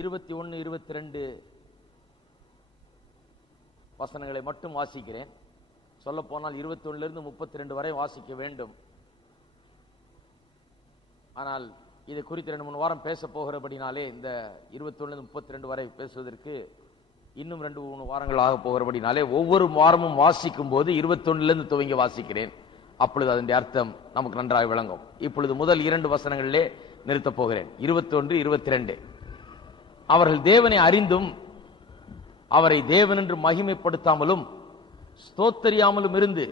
21, 22 வசனங்களை மட்டும் வாசிக்கிறேன். சொல்ல போனால் 21 32 வரை வாசிக்க வேண்டும். ஆனால் இது குறித்து 2-3 வாரம் பேச போகிறபடினாலே இந்த 21 32 வரை பேசுவதற்கு இன்னும் 2-3 வாரங்கள் ஆக போகிறபடினாலே ஒவ்வொரு வாரமும் வாசிக்கும் போது 21 துவங்கி வாசிக்கிறேன். அப்பொழுது அதனுடைய அர்த்தம் நமக்கு நன்றாக விளங்கும். இப்பொழுது முதல் 2 வசனங்களிலே நிறுத்தப் போகிறேன். 21, 22. அவர்கள் தேவனை அறிந்தும் அவரை தேவன் என்று மகிமைப்படுத்தாமலும் ஸ்தோத்தரியாமலும் இருந்து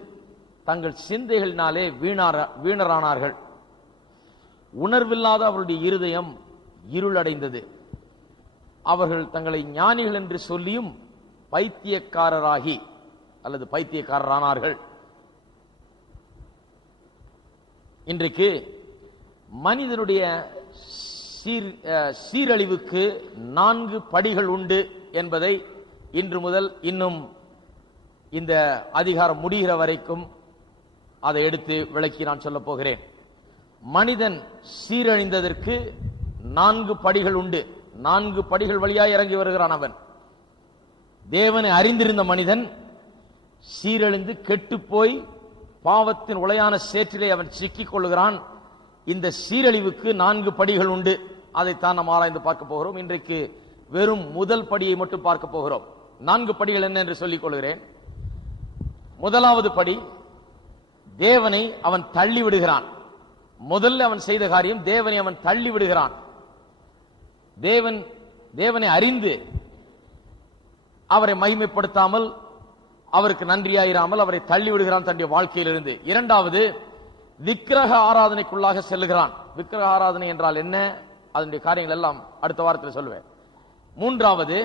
தங்கள் சிந்தைகளினாலே வீணரானார்கள். உணர்வில்லாத அவருடைய இருதயம் இருளடைந்தது. அவர்கள் தங்களை ஞானிகள் என்று சொல்லியும் பைத்தியக்காரராகி அல்லது பைத்தியக்காரரானார்கள். இன்றைக்கு மனிதனுடைய சீரழிவுக்கு 4 படிகள் உண்டு என்பதை இன்று முதல் இன்னும் இந்த அதிகாரம் முடிகிற வரைக்கும் அதை எடுத்து விளக்கி நான் சொல்ல போகிறேன். மனிதன் சீரழிந்ததற்கு 4 படிகள் உண்டு. 4 படிகள் வழியாக இறங்கி வருகிறான் அவன். தேவனை அறிந்திருந்த மனிதன் சீரழிந்து கெட்டுப்போய் பாவத்தின் உளையான சேற்றிலே அவன் சிக்கிக் கொள்ளுகிறான். இந்த சீரழிவுக்கு 4 படிகள் உண்டு. அதைத்தான் நாம் ஆராய்ந்து பார்க்க போகிறோம். இன்றைக்கு வெறும் முதல் படியை மட்டும் பார்க்க போகிறோம். 4 படிகள் என்ன என்று சொல்லிக் கொள்கிறேன். முதலாவது படி, தேவனை அவன் தள்ளி விடுகிறான். முதல்ல அவன் செய்த காரியம், தேவனை அவன் தள்ளி விடுகிறான். தேவனை அறிந்து அவரை மகிமைப்படுத்தாமல், அவருக்கு நன்றியாயிராமல் அவரை தள்ளி விடுகிறான் தன்னுடைய வாழ்க்கையிலிருந்து. இரண்டாவது, விக்கிரக ஆராதனைக்குள்ளாக செல்லுகிறான். விக்கிரக ஆராதனை என்றால் என்ன, அதனுடைய காரியங்கள் எல்லாம் அடுத்த வாரத்தில் சொல்லுவேன். மூன்றாவது,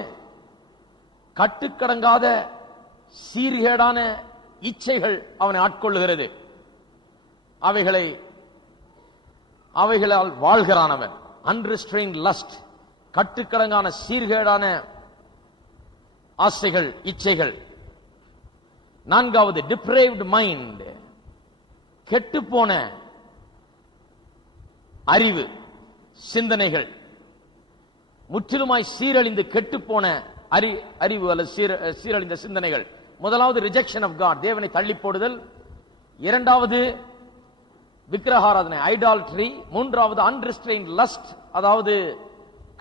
கட்டுக்கடங்காத சீர்கேடான இச்சைகள் அவனை ஆட்கொள்ளுகிறது. அவைகளால் வாழ்கிறான் அவன். அன்ரிஸ்ட்ரெயின்ட் லஸ்ட், கட்டுக்கடங்கான சீர்கேடான ஆசைகள், இச்சைகள். நான்காவது, டிப்ரேவ்ட் மைண்ட், கெட்டுப்போன அறிவு, சிந்தனைகள், முற்றிலுமாய் சீரழிந்து கெட்டுப்போன அறிவு அல்லது சீரழிந்த சிந்தனைகள். முதலாவது ரிஜெக்ஷன் ஆஃப் காட், தேவனை தள்ளி போடுதல். இரண்டாவது விக்கிரகாராதனை, ஐடால்ட்ரி. மூன்றாவது அன்ரிஸ்ட்ரெயின்ட் லஸ்ட், அதாவது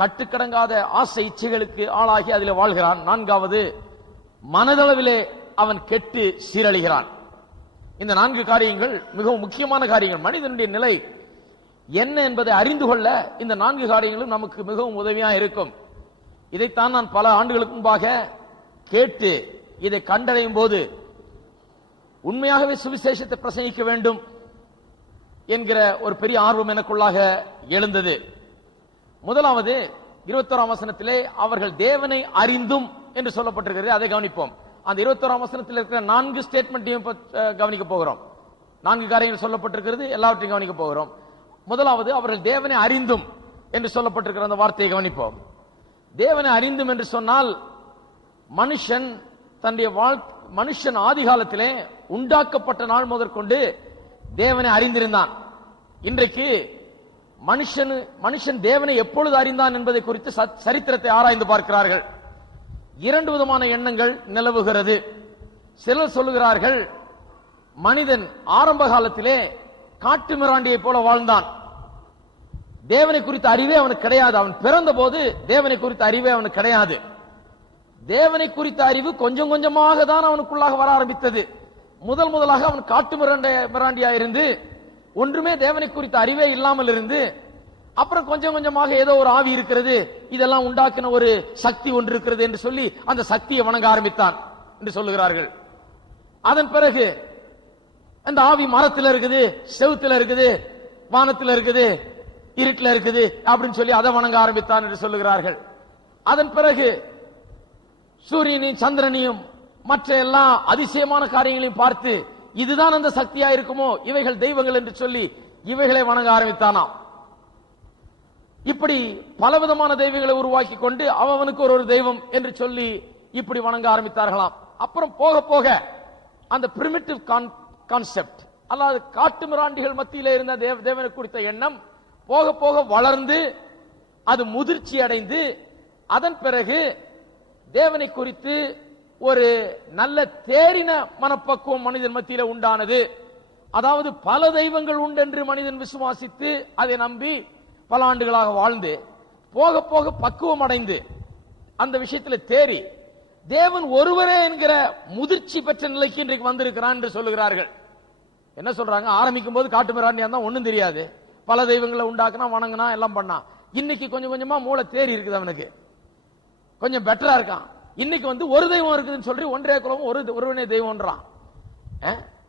கட்டுக்கடங்காத ஆசை இச்சைகளுக்கு ஆளாகி அதில் வாழ்கிறான். நான்காவது, மனதளவிலே அவன் கெட்டு சீரழிகிறான். இந்த 4 காரியங்கள் மிகவும் முக்கியமான காரியங்கள். மனிதனுடைய நிலை என்ன என்பதை அறிந்து கொள்ள இந்த 4 காரியங்களும் நமக்கு மிகவும் உதவியா இருக்கும். இதைத்தான் நான் பல ஆண்டுகளுக்கு முன்பாக கேட்டு இதை கண்டடையும் போது உண்மையாகவே சுவிசேஷத்தை பிரசங்கிக்க வேண்டும் என்கிற ஒரு பெரிய ஆர்வம் எனக்குள்ளாக எழுந்தது. முதலாவது 21ஆம் வசனத்திலே அவர்கள் தேவனை அறிந்தும் என்று சொல்லப்பட்டிருக்கிறது. அதை கவனிப்போம். அந்த 21ஆம் வசனத்தில் இருக்கிற 4 ஸ்டேட்மெண்ட்டையும் கவனிக்க போகிறோம். 4 காரியங்கள் சொல்லப்பட்டிருக்கிறது, எல்லாவற்றையும் கவனிக்க போகிறோம். முதலாவது, அவர்கள் தேவனை அறிந்தும் என்று சொல்லப்பட்டிருக்கிற அந்த வார்த்தையை கவனிப்போம். தேவனை அறிந்தும் என்று சொன்னால் மனுஷன் ஆதி காலத்திலே உண்டாக்கப்பட்ட நாள் முதற்கொண்டு தேவனை அறிந்திருந்தான். இன்றைக்கு மனுஷன் தேவனை எப்பொழுது அறிந்தான் என்பதை குறித்து சரித்திரத்தை ஆராய்ந்து பார்க்கிறார்கள். 2 விதமான எண்ணங்கள் நிலவுகிறது. சிலர் சொல்லுகிறார்கள், மனிதன் ஆரம்ப காலத்திலே காட்டு மிராண்டியை போல வாழ்ந்தான். தேவனை குறித்த அறிவே அவனுக்கு கிடையாது. அவன் பிறந்த போது தேவனை குறித்த அறிவே அவனுக்கு கிடையாது. தேவனை குறித்த அறிவு கொஞ்சம் கொஞ்சமாக தான் அவனுக்குள்ளாக வர ஆரம்பித்தது. முதலாக அவன் காட்டு மிராண்டியா இருந்து ஒன்றுமே தேவனை குறித்த அறிவே இல்லாமல் இருந்து, அப்புறம் கொஞ்சம் கொஞ்சமாக ஏதோ ஒரு ஆவி இருக்கிறது, இதெல்லாம் உண்டாக்கின ஒரு சக்தி ஒன்று இருக்கிறது என்று சொல்லி அந்த சக்தியை வணங்க ஆரம்பித்தான் என்று சொல்லுகிறார்கள். அதன் பிறகு அந்த ஆவி மரத்தில் இருக்குது, செவுத்துல இருக்குது, வானத்தில் இருக்குது, இருட்டில் இருக்குது அப்படின்னு சொல்லி அதை வணங்க ஆரம்பித்தான் என்று சொல்லுகிறார்கள். அதன் பிறகு சூரியனையும் சந்திரனையும் மற்ற எல்லா அதிசயமான காரியங்களையும் பார்த்து இதுதான் அந்த சக்தியா இருக்குமோ, இவைகள் தெய்வங்கள் என்று சொல்லி இவைகளை வணங்க ஆரம்பித்தானாம். இப்படி பலவிதமான தெய்வங்களை உருவாக்கி கொண்டு அவனுக்கு ஒரு தெய்வம் என்று சொல்லி இப்படி வணங்க ஆரம்பித்தார்களாம். அப்புறம் போக போக அந்த பிரிமிட்டிவ் கான்செப்ட், அல்லாது காட்டு மிராண்டிகள் மத்தியிலே இருந்த தேவனை குறித்த எண்ணம் போக போக வளர்ந்து அது முதிர்ச்சி அடைந்து அதன் பிறகு தேவனை குறித்து ஒரு நல்ல தேறின மனப்பக்குவம் மனிதன் மத்தியில உண்டானது. அதாவது பல தெய்வங்கள் உண்டென்று மனிதன் விசுவாசித்து அதை நம்பி பல ஆண்டுகளாக வாழ்ந்து போக போக பக்குவம் அடைந்து அந்த விஷயத்தில் தேறி தேவன் ஒருவரே என்கிற முதிர்ச்சி பெற்ற நிலைக்கு இன்றைக்கு வந்திருக்கிறான் என்று சொல்லுகிறார்கள். என்ன சொல்றாங்க? ஆரம்பிக்கும் போது காட்டு மிராண்டியா தான் ஒண்ணும் தெரியாது, பல தெய்வங்களை உண்டாக்குனா வணங்கினா எல்லாம் பண்ணா. இன்னைக்கு கொஞ்சம் கொஞ்சமா மூளை தேறி இருக்குது, அவனுக்கு கொஞ்சம் பெட்டரா இருக்கான். இன்னைக்கு ஒரு தெய்வம் இருக்குதுன்னு சொல்லி ஒன்றே குலம் ஒருவனே தெய்வம்ன்றான்.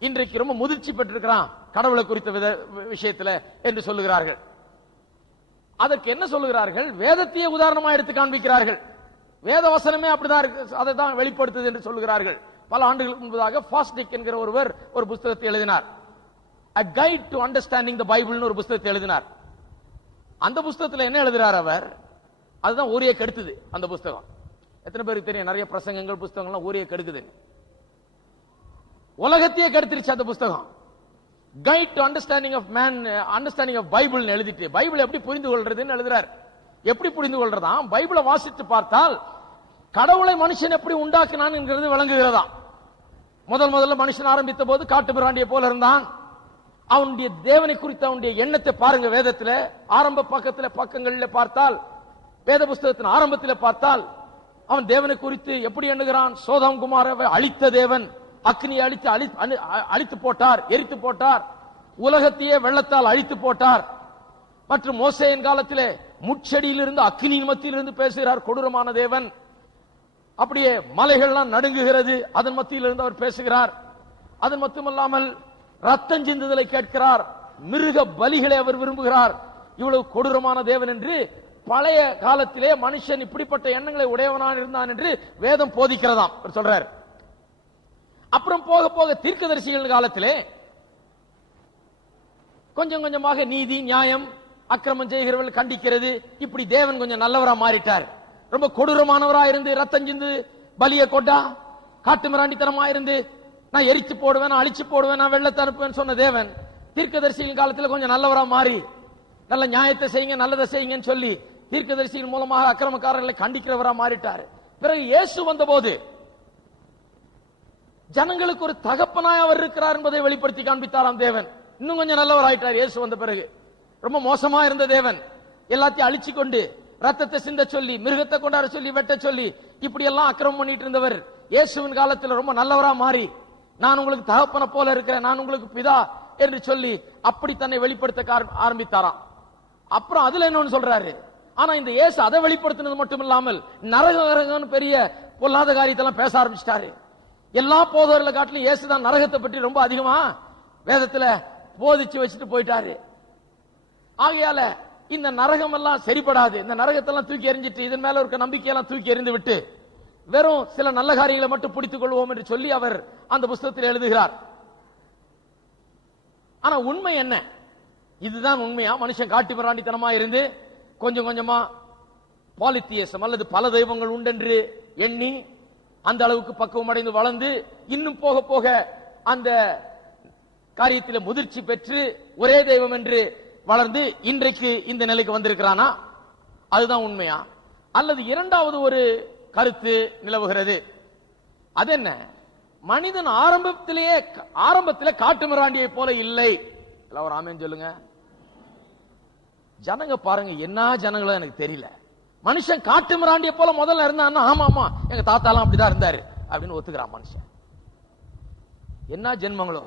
இன்றைக்கு ரொம்ப முதிர்ச்சி பெற்றிருக்கிறான் கடவுளை குறித்த விஷயத்துல என்று சொல்லுகிறார்கள். அதற்கு என்ன சொல்லுகிறார்கள்? வேதத்தையே உதாரணமா எடுத்து காண்பிக்கிறார்கள். வேத வசனமே அப்படிதான் இருக்கு, அதை தான் வெளிப்படுத்துது என்று சொல்லுகிறார்கள். பல ஆண்டுகளுக்கு முன்பதாக ஃபாஸ்டிக் என்கிற ஒருவர் ஒரு புத்தகத்தை எழுதினார். A Guide to Understanding the Bible ஒரு புத்தகத்தை எழுதினார். அந்த புத்தகத்தில் என்ன எழுதுறார் அவர்? அதுதான் ஊரையே கெடுத்தது அந்த புத்தகம். எத்தனை பேருக்கு தெரியும்? நிறைய பிரசங்கங்கள் புத்தகங்கள்லாம் ஊரையே கெடுக்குது, உலகத்தையே கெடுத்துருச்சு அந்த புத்தகம். Guide to understanding of man, understanding of Bible எழுதிட்டு பைபிள் எப்படி புரிந்து கொள்றதுன்னு எழுதுறார். எப்படி புரிந்து கொள்றதா? பைபிளை வாசித்து பார்த்தால் கடவுளை மனுஷன் எப்படி உண்டாக்குனான் என்கிறது விளங்குகிறதா. முதல்ல மனுஷன் ஆரம்பித்த போது காட்டு மிராண்டியை போல இருந்தான். அவனுடைய தேவனை குறித்த அவனுடைய எண்ணத்தை பாருங்க. வேதத்துல ஆரம்ப பக்கங்களில் பார்த்தால், வேத புஸ்தகத்தின் ஆரம்பத்தில் பார்த்தால் அவன் தேவனை குறித்து எப்படி எண்ணுகிறான்? சோதம் குமாரவை அழித்த தேவன் அக்னியை அழித்து போட்டார், எரித்து போட்டார். உலகத்தையே வெள்ளத்தால் அழித்து போட்டார். மற்றும் மோசேயின் காலத்திலே முட்செடியிலிருந்து அக்னியின் மத்தியிலிருந்து பேசுகிறார் கொடூரமான தேவன். அப்படியே மலைகள்லாம் நடுங்குகிறது, அதன் மத்தியிலிருந்து அவர் பேசுகிறார். அது மட்டுமல்லாமல் ரத்தம் சிந்துதலை கேட்கிறார், மிருக பலிகளை அவர் விரும்புகிறார். இவ்வளவு கொடூரமான தேவன் என்று பழைய காலத்திலே மனுஷன் இப்படிப்பட்ட எண்ணங்களை உடையவனான் இருந்தான் என்று வேதம் போதிக்கிறதாம் சொல்றார். அப்புறம் போக போக தீர்க்கதரிசிகள் காலத்திலே கொஞ்சம் கொஞ்சமாக நீதி நியாயம் அக்கிரமம் செய்கிறவர்கள் கண்டிக்கிறது. இப்படி தேவன் கொஞ்சம் நல்லவரா மாறிட்டார். ரொம்ப கொடூரமானவரா இருந்து ரத்தம் சிந்து பலிய கொண்டா காட்டு மிராண்டித்தனமா இருந்து நான் எரிச்சு போடுவேன், நான் அழிச்சு போடுவேன், நான் வெள்ளத்தை அனுப்புவேன் சொன்ன தேவன் தீர்க்கதரிசிகள் காலத்தில் கொஞ்சம் நல்லவரா மாறி நல்ல நியாயத்தை செய்யுங்க, நல்லதை செய்யுங்கன்னு சொல்லி தீர்க்கதரிசிகள் மூலமாக அக்கிரமக்காரர்களை கண்டிக்கிறவரா மாறிட்டார். பிறகு இயேசு வந்த போது ஜனங்களுக்கு ஒரு தகப்பனாய் அவர் இருக்கிறார் என்பதை வெளிப்படுத்தி காண்பித்தாராம் தேவன். இன்னும் கொஞ்சம் நல்லவர் ஆயிட்டார் இயேசு வந்த பிறகு. ரொம்ப மோசமா இருந்த தேவன் எல்லாத்தையும் அழிச்சு கொண்டு ரத்தத்தை சிந்த சொல்லி மிருகத்தை கொண்டாட சொல்லி வெட்ட சொல்லி இப்படி எல்லாம் அக்கிரமம் பண்ணிட்டு இருந்தவர் இயேசுவின் காலத்தில் ரொம்ப நல்லவரா மாறி நான் உங்களுக்கு தகப்பனை போல இருக்கிறேன், நான் உங்களுக்கு பிதா என்று சொல்லி அப்படி தன்னை வெளிப்படுத்த ஆரம்பித்தாராம். அப்புறம் அதுல என்ன சொல்றாரு? ஆனா இந்த இயேசு அதை வெளிப்படுத்தினது மட்டும் இல்லாமல் நரகம் பெரிய பொல்லாத காரியத்தெல்லாம் பேச ஆரம்பிச்சிட்டாரு. எல்லா போதவர்களை காட்டிலும் இயேசுதான் நரகத்தை பற்றி ரொம்ப அதிகமா வேதத்துல போதிச்சு வச்சுட்டு போயிட்டாரு. ஆகையால இந்த நரகம் எல்லாம் சரிபடாது, இந்த நரகத்தெல்லாம் தூக்கி எறிஞ்சிட்டு இதன் மேல இருக்க நம்பிக்கையெல்லாம் தூக்கி எறிந்து விட்டு வெறும் சில நல்ல காரியங்களை மட்டும் பிடித்துக் கொள்வோம் என்று சொல்லி அவர் அந்த புத்தகத்தில் எழுதுகிறார். ஆனா உண்மை என்ன? இதுதான் உண்மையா? மனுஷன் காட்டு மிராண்டித்தனமா இருந்து கொஞ்சம் கொஞ்சமா பாலித்தியசம் அல்லது பல தெய்வங்கள் உண்டென்று எண்ணி அந்த அளவுக்கு பக்குவம் அடைந்து வளர்ந்து இன்னும் போக போக அந்த காரியத்தில் முதிர்ச்சி பெற்று ஒரே தெய்வம் என்று வளர்ந்து இன்றைக்கு இந்த நிலைக்கு வந்திருக்கிறானா? அதுதான் உண்மையா? அல்லது இரண்டாவது ஒரு கருத்து நிலவுகிறது. அது என்ன? மனிதன் ஆரம்பத்திலே காட்டு மிராண்டியை போல இல்லை. ஒரு ஆமேன் சொல்லுங்க. ஜனங்க பாருங்க, என்ன ஜனங்களும் எனக்கு தெரியல. மனுஷன் காட்டு மிராண்டியை போல முதல்ல இருந்தான்னா ஆமா ஆமா எங்க தாத்தாலாம் அப்படிதான் இருந்தாரு அப்படின்னு ஒத்துக்கிறான் மனுஷன். என்ன ஜென்மங்களோ!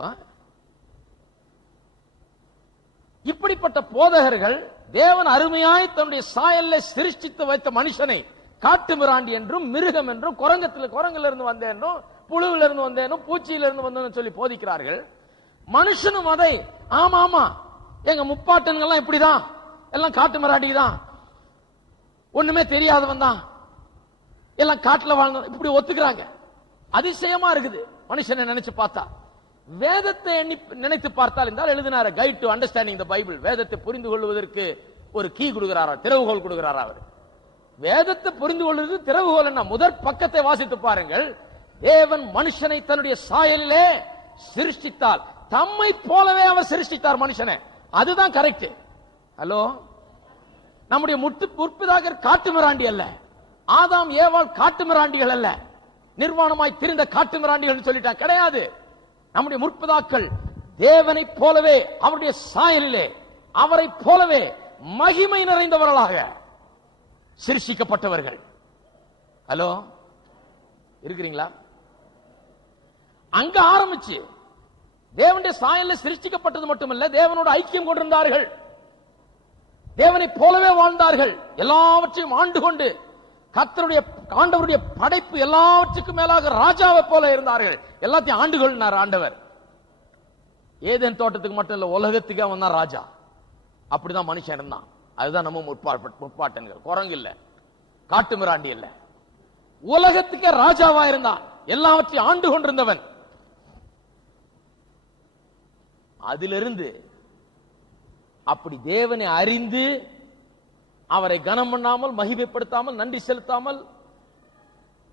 இப்படிப்பட்ட போதகர்கள் தேவன் அருமையாய் தன்னுடைய சாயல்ல சிருஷ்டித்து வைத்த மனுஷனை காட்டு மிராண்டி என்றும் மிருகம் என்றும் குரங்குல இருந்து வந்தேன் என்றும் புழுவில இருந்து வந்தேனும் பூச்சியில இருந்து வந்தேன்னு சொல்லி போதிக்கிறார்கள். மனுஷனும் அதை ஆமா ஆமா எங்க முப்பாட்டன்கள்லாம் இப்படிதான், எல்லாம் காட்டு மிராண்டி தான், ஒண்ணுமே தெரியாதவன் தான், எல்லாம் காட்டுல வாழ்ந்த இப்படி ஒத்துக்கிறாங்க. அதிசயமா இருக்குது மனுஷனை நினைச்சு பார்த்தா. வேதத்தை நினைத்து பார்த்தால் இருந்தால் எழுதினார் guide to understanding the Bible. வேதத்தை புரிந்து கொள்வதற்கு ஒரு கீ கொடுக்கிறாரா, திறவுகோல் கொடுக்கிறாரா அவர். வேதத்தை புரிந்து கொள்வது திறவுகோல் என்ன? முதற் பக்கத்தை வாசித்து பாருங்கள். தேவன் மனுஷனை தன்னுடைய சாயலிலே சிருஷ்டித்தால் தம்மை போலவே அவர் சிருஷ்டித்தார் மனுஷனை. அதுதான் கரெக்ட். ஹலோ, நம்முடைய முற்பிதாகர் காட்டு மிராண்டி அல்ல, ஆதாம் ஏவாள் காட்டு மிராண்டிகள் அல்ல, நிர்வாணமாய் திரிந்த காட்டு மிராண்டிகள் சொல்லிட்டான். கிடையாது. நம்முடைய முற்பதாக்கள் தேவனை போலவே அவருடைய சாயலிலே அவரை போலவே மகிமை நிறைந்தவர்களாக சிருஷ்டிக்கப்பட்டவர்கள். ஹலோ, இருக்கிறீங்களா? அங்க ஆரம்பிச்சு தேவனுடைய சாயலில் சிருஷ்டிக்கப்பட்டது மட்டுமல்ல, தேவனோட ஐக்கியம் கொண்டிருந்தார்கள், தேவனை போலவே வாழ்ந்தார்கள், எல்லாவற்றையும் ஆண்டு கொண்டு கர்த்தருடைய ஆண்டவருடைய படைப்பு எல்லாவற்றுக்கும் மேலாக ராஜாவை போல இருந்தார்கள். எல்லாத்தையும் ஆண்டு கொண்டார் ஆண்டவர். ஏதேன் தோட்டத்துக்கு மட்டும் இல்ல, உலகத்துக்கு அவன் தான் ராஜா. அப்படிதான் மனுஷன் இருந்தான். அதுதான் நம்ம முற்பாட்டன்கள். குரங்கு இல்ல, காட்டு மிராண்டி இல்ல, உலகத்துக்கே ராஜாவா இருந்தான், எல்லாவற்றையும் ஆண்டு கொண்டிருந்தவன். அதிலிருந்து அப்படி தேவனை அறிந்து அவரை கனம் பண்ணாமல், மகிமைப்படுத்தாமல், நன்றி செலுத்தாமல்,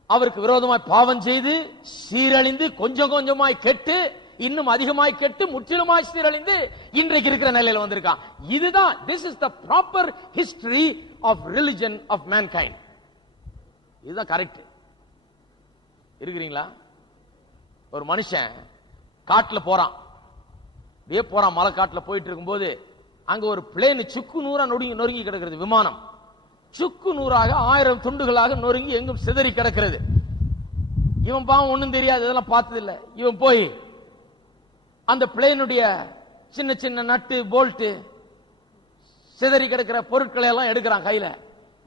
அவருக்கு விரோதமாய் பாவம் செய்து சீரழிந்து கொஞ்சம் கொஞ்சமாய் கெட்டு இன்னும் அதிகமாய் கெட்டு முற்றிலுமாய் சீரழிந்து இன்றைக்கு இருக்கிற நிலையில வந்திருக்கான். இதுதான் this is the proper history of religion of mankind. இதுதான் கரெக்ட். இருக்கிறீங்களா? ஒரு மனுஷன் காட்டுல போறான், மலை காட்டுல போயிட்டு இருக்கும்போது அங்க ஒரு பிளேன் சுக்கு நூறா நொறுங்கி கிடக்கிறது. விமானம் சுக்கு நூறாக 1000 துண்டுகளாக நொறுங்கி எங்கும் சிதறி கிடக்கிறது. இவன் பாவம் ஒண்ணும் தெரியாது, இதெல்லாம் பார்த்தது இல்ல. இவன் போய் அந்த பிளேனுடைய சின்ன சின்ன நட்டு போல்ட் சிதறி கிடக்கிற பொருட்களை எல்லாம் எடுக்கிறான். கையில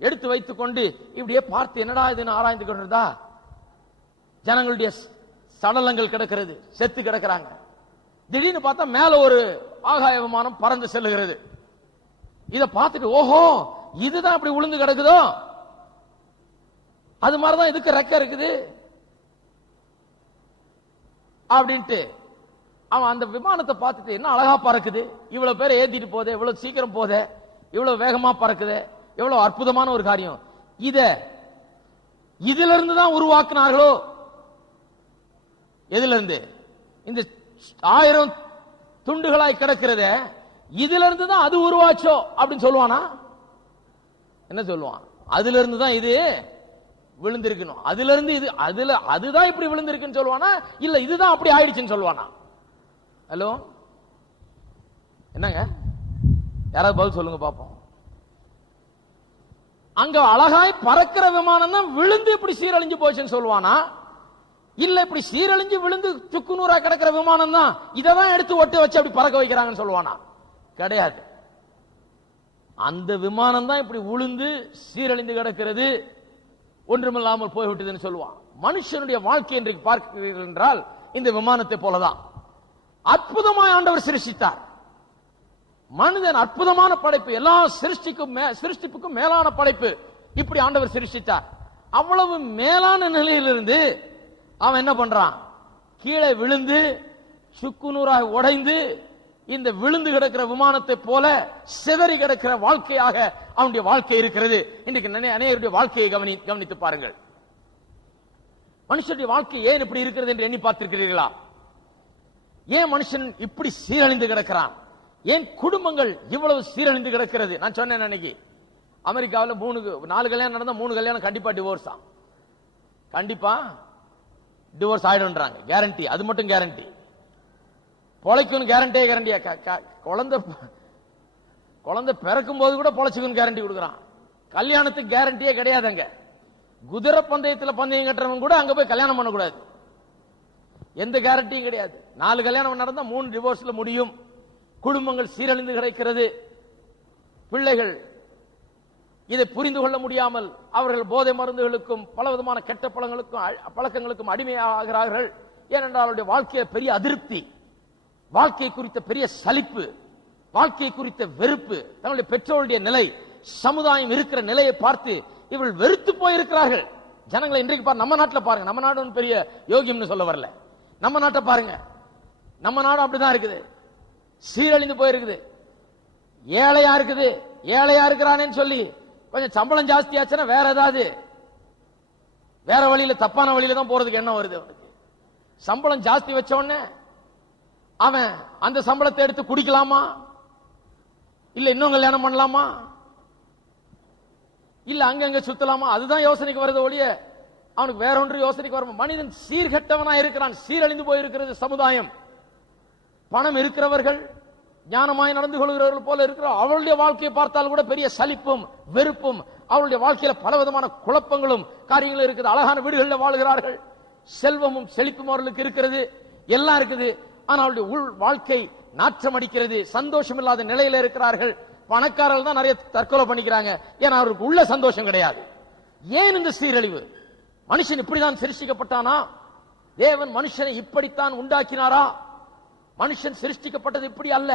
எடுத்து வைத்துக் கொண்டு இப்படியே பார்த்து என்னடா இதுன்னு ஆராய்ந்து கொண்டிருந்தா ஜனங்களுடைய சடலங்கள் கிடக்கிறது, செத்து கிடக்கிறாங்க. திடீர்னு பார்த்தா மேல ஒரு ஆகாய விமானம் பறந்து செல்லுகிறது. இத பார்த்துட்டு ஓஹோ இதுதான் இப்படி விழுந்து கிடக்குதோ, அது மாதிரிதான் இதுக்கு ரெக்க இருக்குது அப்படின்ட்டு அவன் அந்த விமானத்தை பார்த்துட்டு என்ன அழகா பறக்குது, இவ்வளவு பேரை ஏத்திட்டு போதே, இவ்வளவு சீக்கிரம் போதே, இவ்வளவு வேகமா பறக்குது, எவ்வளவு அற்புதமான ஒரு காரியம். இதுல இருந்து தான் உருவாக்குனார்களோ. எதுல இருந்து? இந்த 1000 துண்டுகளாய் கிடக்கிறத இதுல இருந்து தான் அது உருவாச்சோ அப்படின்னு சொல்லுவானா? என்ன சொல்லுவான்? அதுல இருந்து தான் இது விழுந்திருக்கணும், அதுல இருந்து இது அதுதான் இப்படி விழுந்திருக்குன்னு சொல்லுவானா, இல்ல இதுதான் அப்படி ஆயிடுச்சுன்னு சொல்லுவானா? ஹலோ, என்னங்க, யாராவது பதில் சொல்லுங்க பாப்போம். அங்க அழகாய் பறக்கிற விமானம் தான் விழுந்து இப்படி சீரழிஞ்சு போச்சுன்னு சொல்லுவானா, இல்ல இப்படி சீரழிஞ்சு விழுந்து சுக்கு நூறா கிடக்கிற விமானம் தான் இததான் எடுத்து ஒட்ட வச்சு அப்படி பறக்க வைக்கிறாங்கன்னு சொல்லுவானா? கிடையாது. அந்த விமானம் தான் இப்படி விழுந்து சீரழிந்து கிடக்கிறது, ஒன்றுமில்லாமல் போய்விட்டதுன்னு சொல்லுவான். மனுஷனுடைய வாழ்க்கை இன்றைக்கு பார்க்கிறீர்கள் என்றால் இந்த விமானத்தை போலதான். அற்புதமாய் ஆண்டவர் சிருஷ்டித்தார். மனிதன் அற்புதமான படைப்பு, எல்லா சிருஷ்டிப்புக்கும் மேலான படைப்பு. இப்படி ஆண்டவர் சிருஷ்டித்தார். அவ்வளவு மேலான நிலையிலிருந்து அவன் என்ன பண்றான்? கீழே விழுந்து சுக்கு நூறாக உடைந்து இந்த விழுந்து கிடக்கிற விமானத்தை போல சிதறி கிடக்கிற வாழ்க்கையாக அவனுடைய வாழ்க்கை இருக்கிறது. இன்றைக்கு அநேகருடைய வாழ்க்கையை கவனித்து பாருங்கள். மனுஷனுடைய வாழ்க்கை ஏன் இப்படி இருக்கிறது என்று எண்ணி பார்த்திருக்கிறீர்களா? ஏன் மனுஷன் இப்படி சீரழிந்து கிடக்கிறான்? ஏன் குடும்பங்கள் இவ்வளவு சீரழிந்து கிடக்கிறது? நான் சொன்னேன் அன்னைக்கு, அமெரிக்காவில் 4 கல்யாணம் நடந்தா 3 கல்யாணம் கண்டிப்பா டிவோர்ஸ் தான். கண்டிப்பா டிவோர்ஸ் ஆயிடும்ன்றாங்க. கேரண்டி, அது மட்டும் கேரண்டி. பொழைக்கும் கேரண்டியா? குழந்தை பிறக்கும் போது கூட பொழைச்சுக்கும் கேரண்டி கொடுக்குறான். கல்யாணத்துக்கு கேரண்டியே கிடையாதுங்க. குதிரை பந்தயத்தில் பந்தயம் கட்டுறவங்க கூட அங்க போய் கல்யாணம் பண்ணக்கூடாது, எந்த கேரண்டியும் கிடையாது. 4 கல்யாணம் நடந்தா 3 டிவோர்ஸ்ல முடியும். குடும்பங்கள் சீரழிந்து கிடைக்கிறது. பிள்ளைகள் இதை புரிந்து கொள்ள முடியாமல் அவர்கள் போதை மருந்துகளுக்கும் பலவிதமான கெட்ட பழக்கங்களுக்கும் அடிமையாகிறார்கள். ஏனென்றால் அவருடைய வாழ்க்கையை பெரிய அதிருப்தி, வாழ்க்கை குறித்த பெரிய சலிப்பு, வாழ்க்கை குறித்த வெறுப்பு, தங்களுடைய பெற்றோருடைய நிலை, சமுதாயம் இருக்கிற நிலையை பார்த்து இவர்கள் வெறுத்து போயிருக்கிறார்கள். ஜனங்களை இன்றைக்கு பாருங்க, நம்ம நாட்டில் பாருங்க. நம்ம நாடு பெரிய யோகியம்னு சொல்ல வரல, நம்ம நாட்டை பாருங்க. நம்ம நாடு அப்படிதான் இருக்குது, சீரழிந்து போயிருக்குது. ஏழையா இருக்குது, ஏழையா இருக்கிறானேன்னு சொல்லி கொஞ்சம் சம்பளம் ஜாஸ்தியாச்சுன்னா வேற ஏதாவது வேற வழியில, தப்பான வழியில தான் போறதுக்கு என்ன வருது அவனுக்கு. சம்பளம் ஜாஸ்தி வச்ச உடனே அவன் அந்த சம்பளத்தை எடுத்து குடிக்கலாமா, இல்ல இன்னும் கல்யாணம் பண்ணலாமா, இல்ல அங்கங்க சுத்தலாமா, அதுதான் யோசனைக்கு வருது ஒழிய அவனுக்கு வேற ஒன்று யோசனைக்கு வரும். மனிதன் சீர்கெட்டவனா இருக்கிறான், சீரழிந்து போயிருக்கிறது சமுதாயம். பணம் இருக்கிறவர்கள், ஞானமாய் நடந்து கொள்கிறவர்கள் போல இருக்கிற அவளுடைய வாழ்க்கையை பார்த்தால் கூட பெரிய சலிப்பும் வெறுப்பும், அவளுடைய வாழ்க்கையில பலவிதமான குழப்பங்களும் காரியங்களும் இருக்குது. அழகான வீடுகளில் வாழ்கிறார்கள், செல்வமும் செழிப்பும் அவர்களுக்கு இருக்கிறது, எல்லாம் இருக்குது. ஆனால் அவருடைய உள் வாழ்க்கை நாற்றம் அடிக்கிறது, சந்தோஷம் இல்லாத நிலையில இருக்கிறார்கள். பணக்காரர்கள் தான் நிறைய தற்கொலை பண்ணிக்கிறாங்க, ஏன்னா அவருக்கு உள்ள சந்தோஷம் கிடையாது. ஏன் இந்த சீரழிவு? மனுஷன் இப்படிதான் சிருஷ்டிக்கப்பட்டானா? தேவன் மனுஷனை இப்படித்தான் உண்டாக்கினாரா? மனுஷன் சிருஷ்டிக்கப்பட்டது இப்படி அல்ல.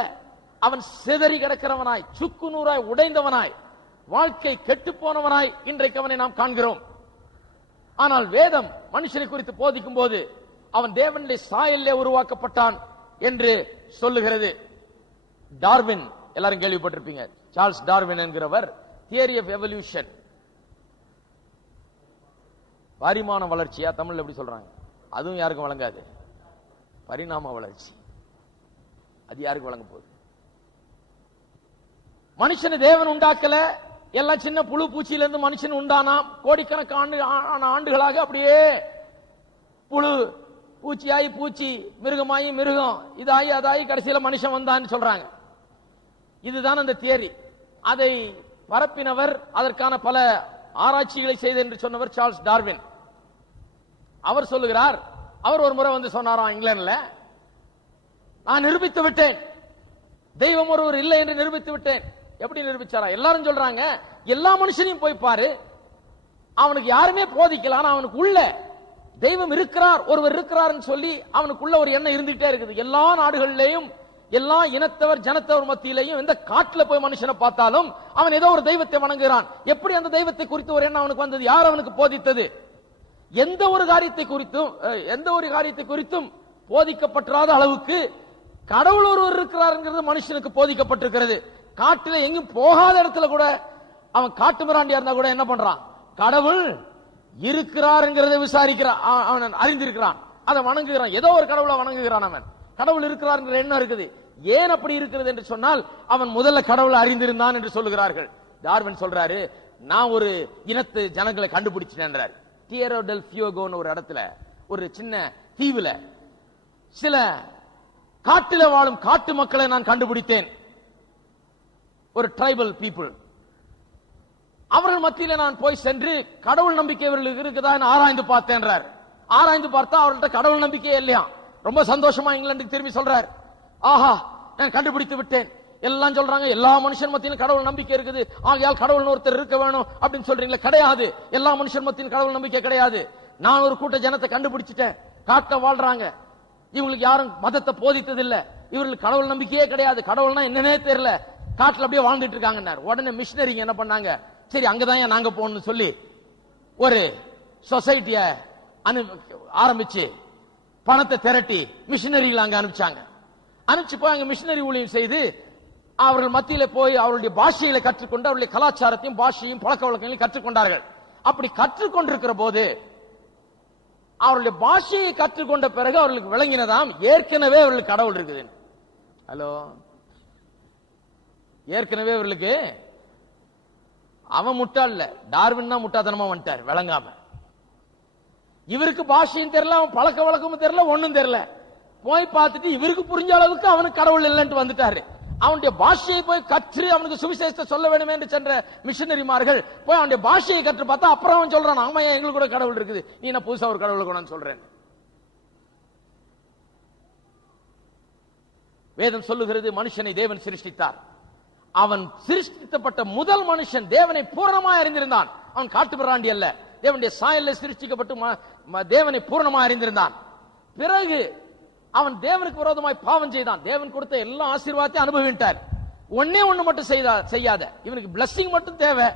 அவன் சிதறி கிடக்கிறவனாய், சுக்கு நூறாய் உடைந்தவனாய், வாழ்க்கை கெட்டு போனவனாய் இன்றைக்கு அவனை நாம் காண்கிறோம். ஆனால் வேதம் மனுஷனை குறித்து போதிக்கும் போது அவன் தேவனுடைய சாயலிலே உருவாக்கப்பட்டான் என்று சொல்லுகிறது. டார்வின் எல்லாரும் கேள்விப்பட்டிருப்பீங்க. சார்ல்ஸ் டார்வின் என்கிறவர் தியரி ஆஃப் எவல்யூஷன், பரிமாண வளர்ச்சியா தமிழ்ல எப்படி சொல்றாங்க, அதுவும் யாருக்கும் வழங்காது. பரிணாம வளர்ச்சி, அது யாருக்கு வழங்க போகுது? மனுஷனை தேவன் உண்டாக்கல, எல்லாம் சின்ன புழு பூச்சியில இருந்து மனுஷன் உண்டானா. கோடிக்கணக்கான ஆண்டுகளாக அப்படியே புழு பூச்சியாயி பூச்சி, மிருகமாயி மிருகம், இதாயி அதாயி கடைசியில மனுஷன் வந்தான்னு சொல்றாங்க. இதுதான் அந்த தியரி. அதை பரப்பினவர், அதற்கான பல ஆராய்ச்சிகளை செய்த என்று சொன்னவர் சார்ல்ஸ் டார்வின். அவர் சொல்லுகிறார், அவர் ஒரு முறை வந்து சொன்னாராம் இங்கிலாந்துல, நான் நிரூபித்து விட்டேன், தெய்வம் ஒருவர் இல்லை என்று நிரூபித்து விட்டேன். எப்படி நிரூபிச்சாரா? எல்லாரும் சொல்றாங்க, எல்லா மனுஷனையும் போய் பாரு, அவனுக்கு யாருமே போதிக்கல, ஆனா அவனுக்கு உள்ள தெய்வம் இருக்கிறார், ஒருவர் இருக்கிறார் சொல்லி அவனுக்குள்ள ஒரு எண்ணம் இருந்துகிட்டே இருக்குது. எல்லா நாடுகளிலேயும், எல்லா இனத்தவர் ஜனத்தவர் மத்தியிலையும், எந்த காட்டுல போய் மனுஷனை பார்த்தாலும் அவன் ஏதோ ஒரு தெய்வத்தை வணங்குகிறான். எப்படி அந்த தெய்வத்தை குறித்து ஒரு எண்ணம் அவனுக்கு வந்தது? யார் அவனுக்கு போதித்தது? எந்த ஒரு காரியத்தை குறித்தும் போதிக்கப்படாத அளவுக்கு கடவுள் ஒருவர் இருக்கிறார் மனுஷனுக்கு போதிக்கப்பட்டிருக்கிறது. காட்டில எங்கும் போகாத இடத்துல கூட அவன் காட்டு மிராண்டியா இருந்தா கூட என்ன பண்றான்? கடவுள் இருக்கிறார் விசாரிக்கிறான், அவன் அறிந்திருக்கிறான், அதை வணங்குகிறான், ஏதோ ஒரு கடவுளை வணங்குகிறான். அவன் கடவுள் இருக்கிறார் எண்ணம் இருக்குது. ஏன் அப்படி இருக்கிறது என்று சொன்னால் அவன் முதல்ல கடவுளை அறிந்திருந்தான் என்று சொல்லுகிறார்கள். டார்வின் சொல்றாரு, நான் ஒரு இனத்து ஜனங்களை கண்டுபிடிச்சேன். டியரோ டெல் ஃபியோகோன்னு ஒரு இடத்துல, ஒரு சின்ன தீவுல சில காட்டில வாழும் காட்டு மக்களை நான் கண்டுபிடித்தேன். ஒரு ட்ரைபல் பீப்புள். அவர்கள் மத்தியில நான் போய் சென்று கடவுள் நம்பிக்கை இவர்களுக்கு இருக்குதா ஆராய்ந்து பார்த்தேன். ஆராய்ந்து பார்த்தா அவர்கள்ட்ட கடவுள் நம்பிக்கையே இல்லையா. ரொம்ப சந்தோஷமா இங்கிலாந்துக்கு திரும்பி சொல்றார், ஆஹா நான் கண்டுபிடித்து விட்டேன். எல்லாம் சொல்றாங்க எல்லா மனுஷன் மத்தியிலும் கடவுள் நம்பிக்கை இருக்குது, ஆகையால் கடவுள் ஒருத்தர் இருக்க வேணும் அப்படின்னு சொல்றீங்களா? கிடையாது, எல்லா மனுஷன் மத்தியிலும் கடவுள் நம்பிக்கை கிடையாது. நான் ஒரு கூட்ட ஜனத்தை கண்டுபிடிச்சிட்டேன், காட்ட வாழ்றாங்க, இவங்களுக்கு யாரும் மதத்தை போதித்தது இல்ல, இவர்களுக்கு கடவுள் நம்பிக்கையே கிடையாது, கடவுள்னா என்னன்னே தெரியல, காட்டுல அப்படியே வாழ்ந்துட்டு இருக்காங்க. உடனே மிஷினரிங்க என்ன பண்ணாங்க, சரி அங்கதான் நாங்க போகணும்னு சொல்லி ஒரு சொசைட்டிய ஆரம்பிச்சு பணத்தை திரட்டி மிஷினரிகள் அங்க அனுப்பிச்சாங்க. அனுப்பிச்சு போய் அங்க மிஷினரி ஊழியம் செய்து அவர்கள் மத்தியில போய் அவருடைய பாஷைகளை கற்றுக்கொண்டு அவருடைய கலாச்சாரத்தையும் பாஷையும் பழக்க வழக்கங்களையும் கற்றுக்கொண்டார்கள். அப்படி கற்றுக்கொண்டிருக்கிற போது அவருடைய பாஷையை கற்றுக்கொண்ட பிறகு அவர்களுக்கு விளங்கினதாம் ஏற்கனவே அவர்களுக்கு கடவுள் இருக்குது. ஹலோ, ஏற்கனவே அவர்களுக்கு, அவன் முட்டாள் இல்ல, டார்வின் தான் முட்டாத்தனமா வந்துட்டார் விளங்காம. இவருக்கு பாஷையும் தெரியல, அவன் பழக்க வழக்கமும் தெரியல, ஒண்ணும் தெரியல. போய் பார்த்துட்டு இவருக்கு புரிஞ்ச அளவுக்கு அவனுக்கு கடவுள் இல்லைன்னு வந்துட்டாரு. அவனுடைய பாஷையை போய் கற்று அவனுக்கு சுவிசேஷத்தை சொல்ல வேண்டும் என்று சென்ற மிஷனரிமார்கள் போய் அவனுடைய பாஷையை கற்று பார்த்தா அப்புறம் அவன் சொல்றான், ஆமா எங்களுக்கு கூட கடவுள் இருக்குது, நீ என்ன புதுசா ஒரு கடவுளை கூட சொல்றேன். வேதம் சொல்லுகிறது, மனுஷனை தேவன் சிருஷ்டித்தார். அவன் சிருஷ்டிக்கப்பட்ட முதல் மனுஷன் தேவனை பூரணமாய் அறிந்திருந்தான். அவன் காட்டு மிராண்டி அல்ல, தேவனுடைய சாயலில் சிருஷ்டிக்கப்பட்டு தேவனை பூரணமாய் அறிந்திருந்தான். பிறகு அவன் தேவனுக்கு விரோதமாய் பாவம் செய்தான். தேவன் கொடுத்த எல்லா ஆசீர்வாதத்தையும் அனுபவித்தார். ஒன்னே ஒண்ணு மட்டும் செய்யாத, இவனுக்கு பிளஸிங் மட்டும் தேவை,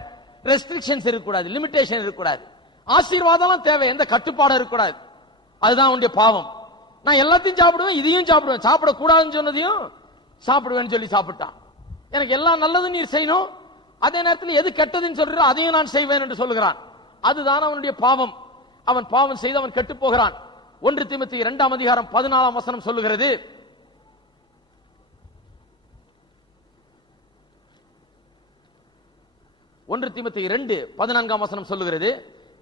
ரெஸ்ட்ரிக்ஷன்ஸ் இருக்கக்கூடாது, லிமிடேஷன் இருக்கக்கூடாது, ஆசீர்வாதம் தேவை, எந்த கட்டுப்பாடும் இருக்கக்கூடாது. அதுதான் அவனுடைய பாவம். நான் எல்லாத்தையும் சாப்பிடுவேன், இதையும் சாப்பிடுவேன், சாப்பிடக்கூடாதுன்னு சொன்னதையும் சாப்பிடுவேன்னு சொல்லி சாப்பிட்டான். எனக்கு எல்லாம் நல்லது நீர் செய்யணும், அதே நேரத்தில் எது கெட்டதுன்னு சொல்ற அதையும் நான் செய்வேன் என்று சொல்லுகிறான். அதுதான் அவனுடைய பாவம். அவன் பாவம் செய்து அவன் கெட்டு போகிறான். 1 தீமோத்தேயு 2 அதிகாரம் 14 வசனம் சொல்லுகிறது, 1 தீமோத்தேயு 2:14 சொல்லுகிறது,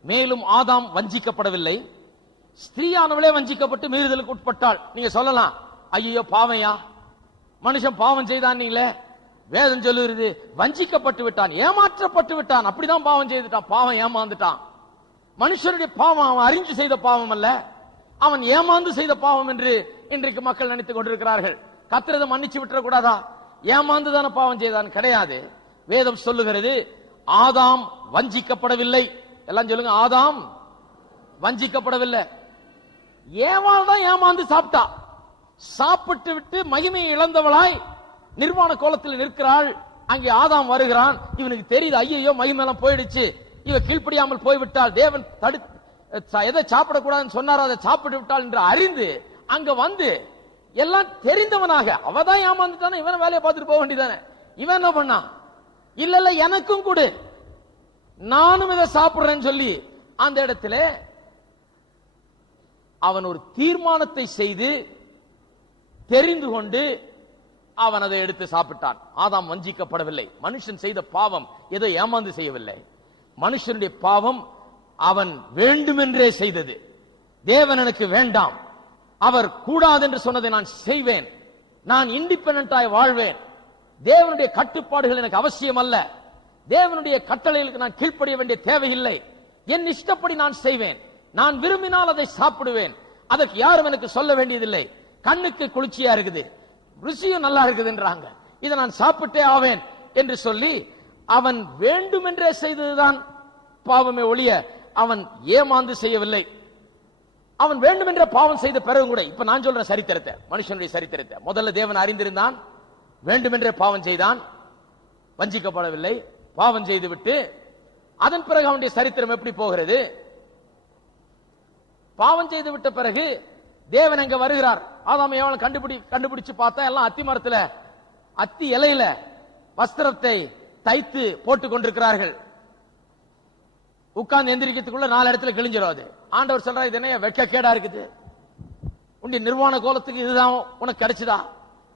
மேலும் ஆதாம் வஞ்சிக்கப்படவில்லை, ஸ்திரீயானவளே வஞ்சிக்கப்பட்டு மீறுதலுக்கு உட்பட்டாள். நீங்க சொல்லலாம், ஐயோ பாவையா, மனுஷன் பாவம் செய்தான். நீங்களே வேதம் சொல்லுகிறது, வஞ்சிக்கப்பட்டு விட்டான், ஏமாற்றப்பட்டு விட்டான், அப்படிதான் பாவம் செய்துட்டான், பாவம் ஏமாந்துட்டான். மனுஷனுடைய பாவம் அவன் அறிஞ்சு செய்த பாவம் அல்ல, அவன் ஏமாந்து செய்த பாவம் என்று இன்றைக்கு மக்கள் நினைத்துக் கொண்டிருக்கிறார்கள். கர்த்தரை மன்னிச்சு விட்டுற கூடாதா? ஏமாந்து தானே பாவம் செய்தான்? கிடையாது. வேதம் சொல்லுகிறது, ஆதாம் வஞ்சிக்கப்படவில்லை. எல்லாம் சொல்லுங்க, ஆதாம் வஞ்சிக்கப்படவில்லை. ஏவாள் தான் ஏமாந்து சாப்பிட்டா. சாப்பிட்டு விட்டு மகிமையை இழந்தவளாய் நிர்வாண கோலத்தில் நிற்கிறாள். அங்கே ஆதாம் வருகிறான். இவனுக்கு தெரியுது, ஐயோ மகிமெல்லாம் போயிடுச்சு, இவ கீழ்ப்படியாமல் போய்விட்டால், தேவன் எதை சாப்பிடக்கூடாதுன்னு சொன்னாரோ அதை சாப்பிட்டு விட்டாள் என்று அறிந்து அங்க வந்து எல்லாம் தெரிந்தவனாக, அவதான் ஏமாந்துட்டான, இவன் வேலையை பார்த்துட்டு போக வேண்டியதானே. இவன் என்ன பண்ணா, இல்ல இல்ல எனக்கும் கொடு, நானும் இதை சாப்பிடுறேன்னு சொல்லி அந்த இடத்துல அவன் ஒரு தீர்மானத்தை செய்து தெரிந்து கொண்டு அவன் அதை எடுத்து சாப்பிட்டான். ஆதாம் வஞ்சிக்கப்படவில்லை. மனுஷன் செய்த பாவம் ஏதோ ஏமாந்து செய்யவில்லை. மனுஷனுடைய பாவம் அவன் வேண்டுமென்றே செய்தது. தேவன் எனக்கு வேண்டாம், அவர் கூடாது என்று சொன்னதை நான் செய்வேன், நான் இண்டிபெண்டன்டாய் வாழ்வேன், தேவனுடைய கட்டுப்பாடுகள் எனக்கு அவசியம் அல்ல, தேவனுடைய கட்டளைகளுக்கு நான் கீழ்ப்படிய வேண்டிய தேவையில்லை, என் இஷ்டப்படி நான் செய்வேன், நான் விரும்பினால் அதை சாப்பிடுவேன், அதற்கு யாரும் எனக்கு சொல்ல வேண்டியதில்லை, கண்ணுக்கு குளிர்ச்சியா இருக்குது, ருசியும் நல்லா இருக்குதுன்றாங்க, இதை நான் சாப்பிட்டே ஆவேன் என்று சொல்லி அவன் வேண்டுமென்றே செய்ததுதான் பாவமே ஒழிய அவன் ஏமாந்து செய்யவில்லை. அவன் வேண்டுமென்ற பாவம் செய்த பிறகு கூட, இப்ப நான் சொல்ற சரித்திரத்தை, மனுஷனுடைய சரித்திரத்தை, முதல்ல தேவன் அறிந்திருந்தான், வேண்டுமென்றே பாவம் செய்தான், வஞ்சிக்கப்படவில்லை, பாவம் செய்து விட்டு அதன் பிறகு அவனுடைய சரித்திரம் எப்படி போகிறது? பாவம் செய்து விட்ட பிறகு தேவன் அங்க வருகிறார். ஆதாம் ஏவாளை கண்டுபிடிச்சு பார்த்தா எல்லாம் அத்தி மரத்துல அத்தி இலையில வஸ்திரத்தை தைத்து போட்டுக் கொண்டிருக்கிறார்கள். உட்கார்ந்து எந்திரிக்கிறதுக்குள்ள 4 இடத்துல கிழிஞ்சிடும். அது ஆண்டவர் சொல்றாரு, இது என்ன வெட்க கேடா இருக்குது, உன்னுடைய நிர்வாண கோலத்துக்கு இதுதான் உனக்கு கிடைச்சதா,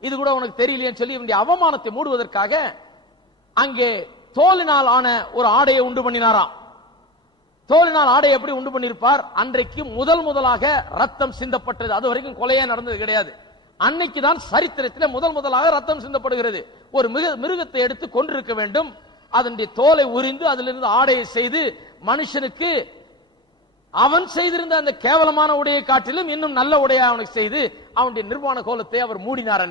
இது கூட உனக்கு தெரியலையேன்னு சொல்லி இவனுடைய அவமானத்தை மூடுவதற்காக அங்கே தோலினால் ஆன ஒரு ஆடையை உண்டு பண்ணினாராம். தோலினால் ஆடை எப்படி உண்டு பண்ணிருப்பார்? அன்றைக்கு முதலாக ரத்தம் சிந்தப்பட்டது. அது வரைக்கும் கொலையே நடந்தது கிடையாது. அன்னைக்கு தான் சரித்திரத்தில் முதலாக ரத்தம் சிந்தப்படுகிறது. ஒரு மிருகத்தை எடுத்து கொண்டிருக்க வேண்டும், அதனுடைய தோலை உரிந்து அதிலிருந்து ஆடையை செய்து மனுஷனுக்கு அவன் செய்திருந்த அந்த கேவலமான உடையை காட்டிலும் இன்னும் நல்ல உடையை அவனுக்கு செய்து அவனுடைய நிர்வாண கோலத்தை அவர் மூடினார்.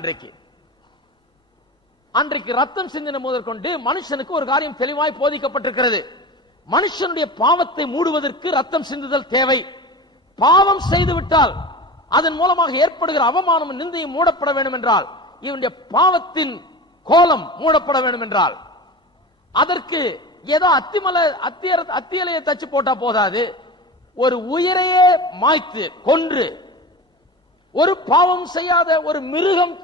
அன்றைக்கு ரத்தம் சிந்தின முதற்கொண்டு மனுஷனுக்கு ஒரு காரியம் தெளிவாய் போதிக்கப்பட்டிருக்கிறது. மனுஷனுடைய பாவத்தை மூடுவதற்கு ரத்தம் சிந்துதல் தேவை. பாவம் செய்து விட்டால் அதன் மூலமாக ஏற்படுகிற அவமானம் நிந்தையும் மூடப்பட வேண்டும் என்றால், இவனுடைய பாவத்தின் கோலம் மூடப்பட வேண்டும் என்றால், அதற்கு ஏதோ அத்தியலையை தச்சு போட்டா போதாது, ஒரு உயிரையே மாய்த்து கொன்று ஒரு பாவம் செய்யாத ஒரு மிருகம்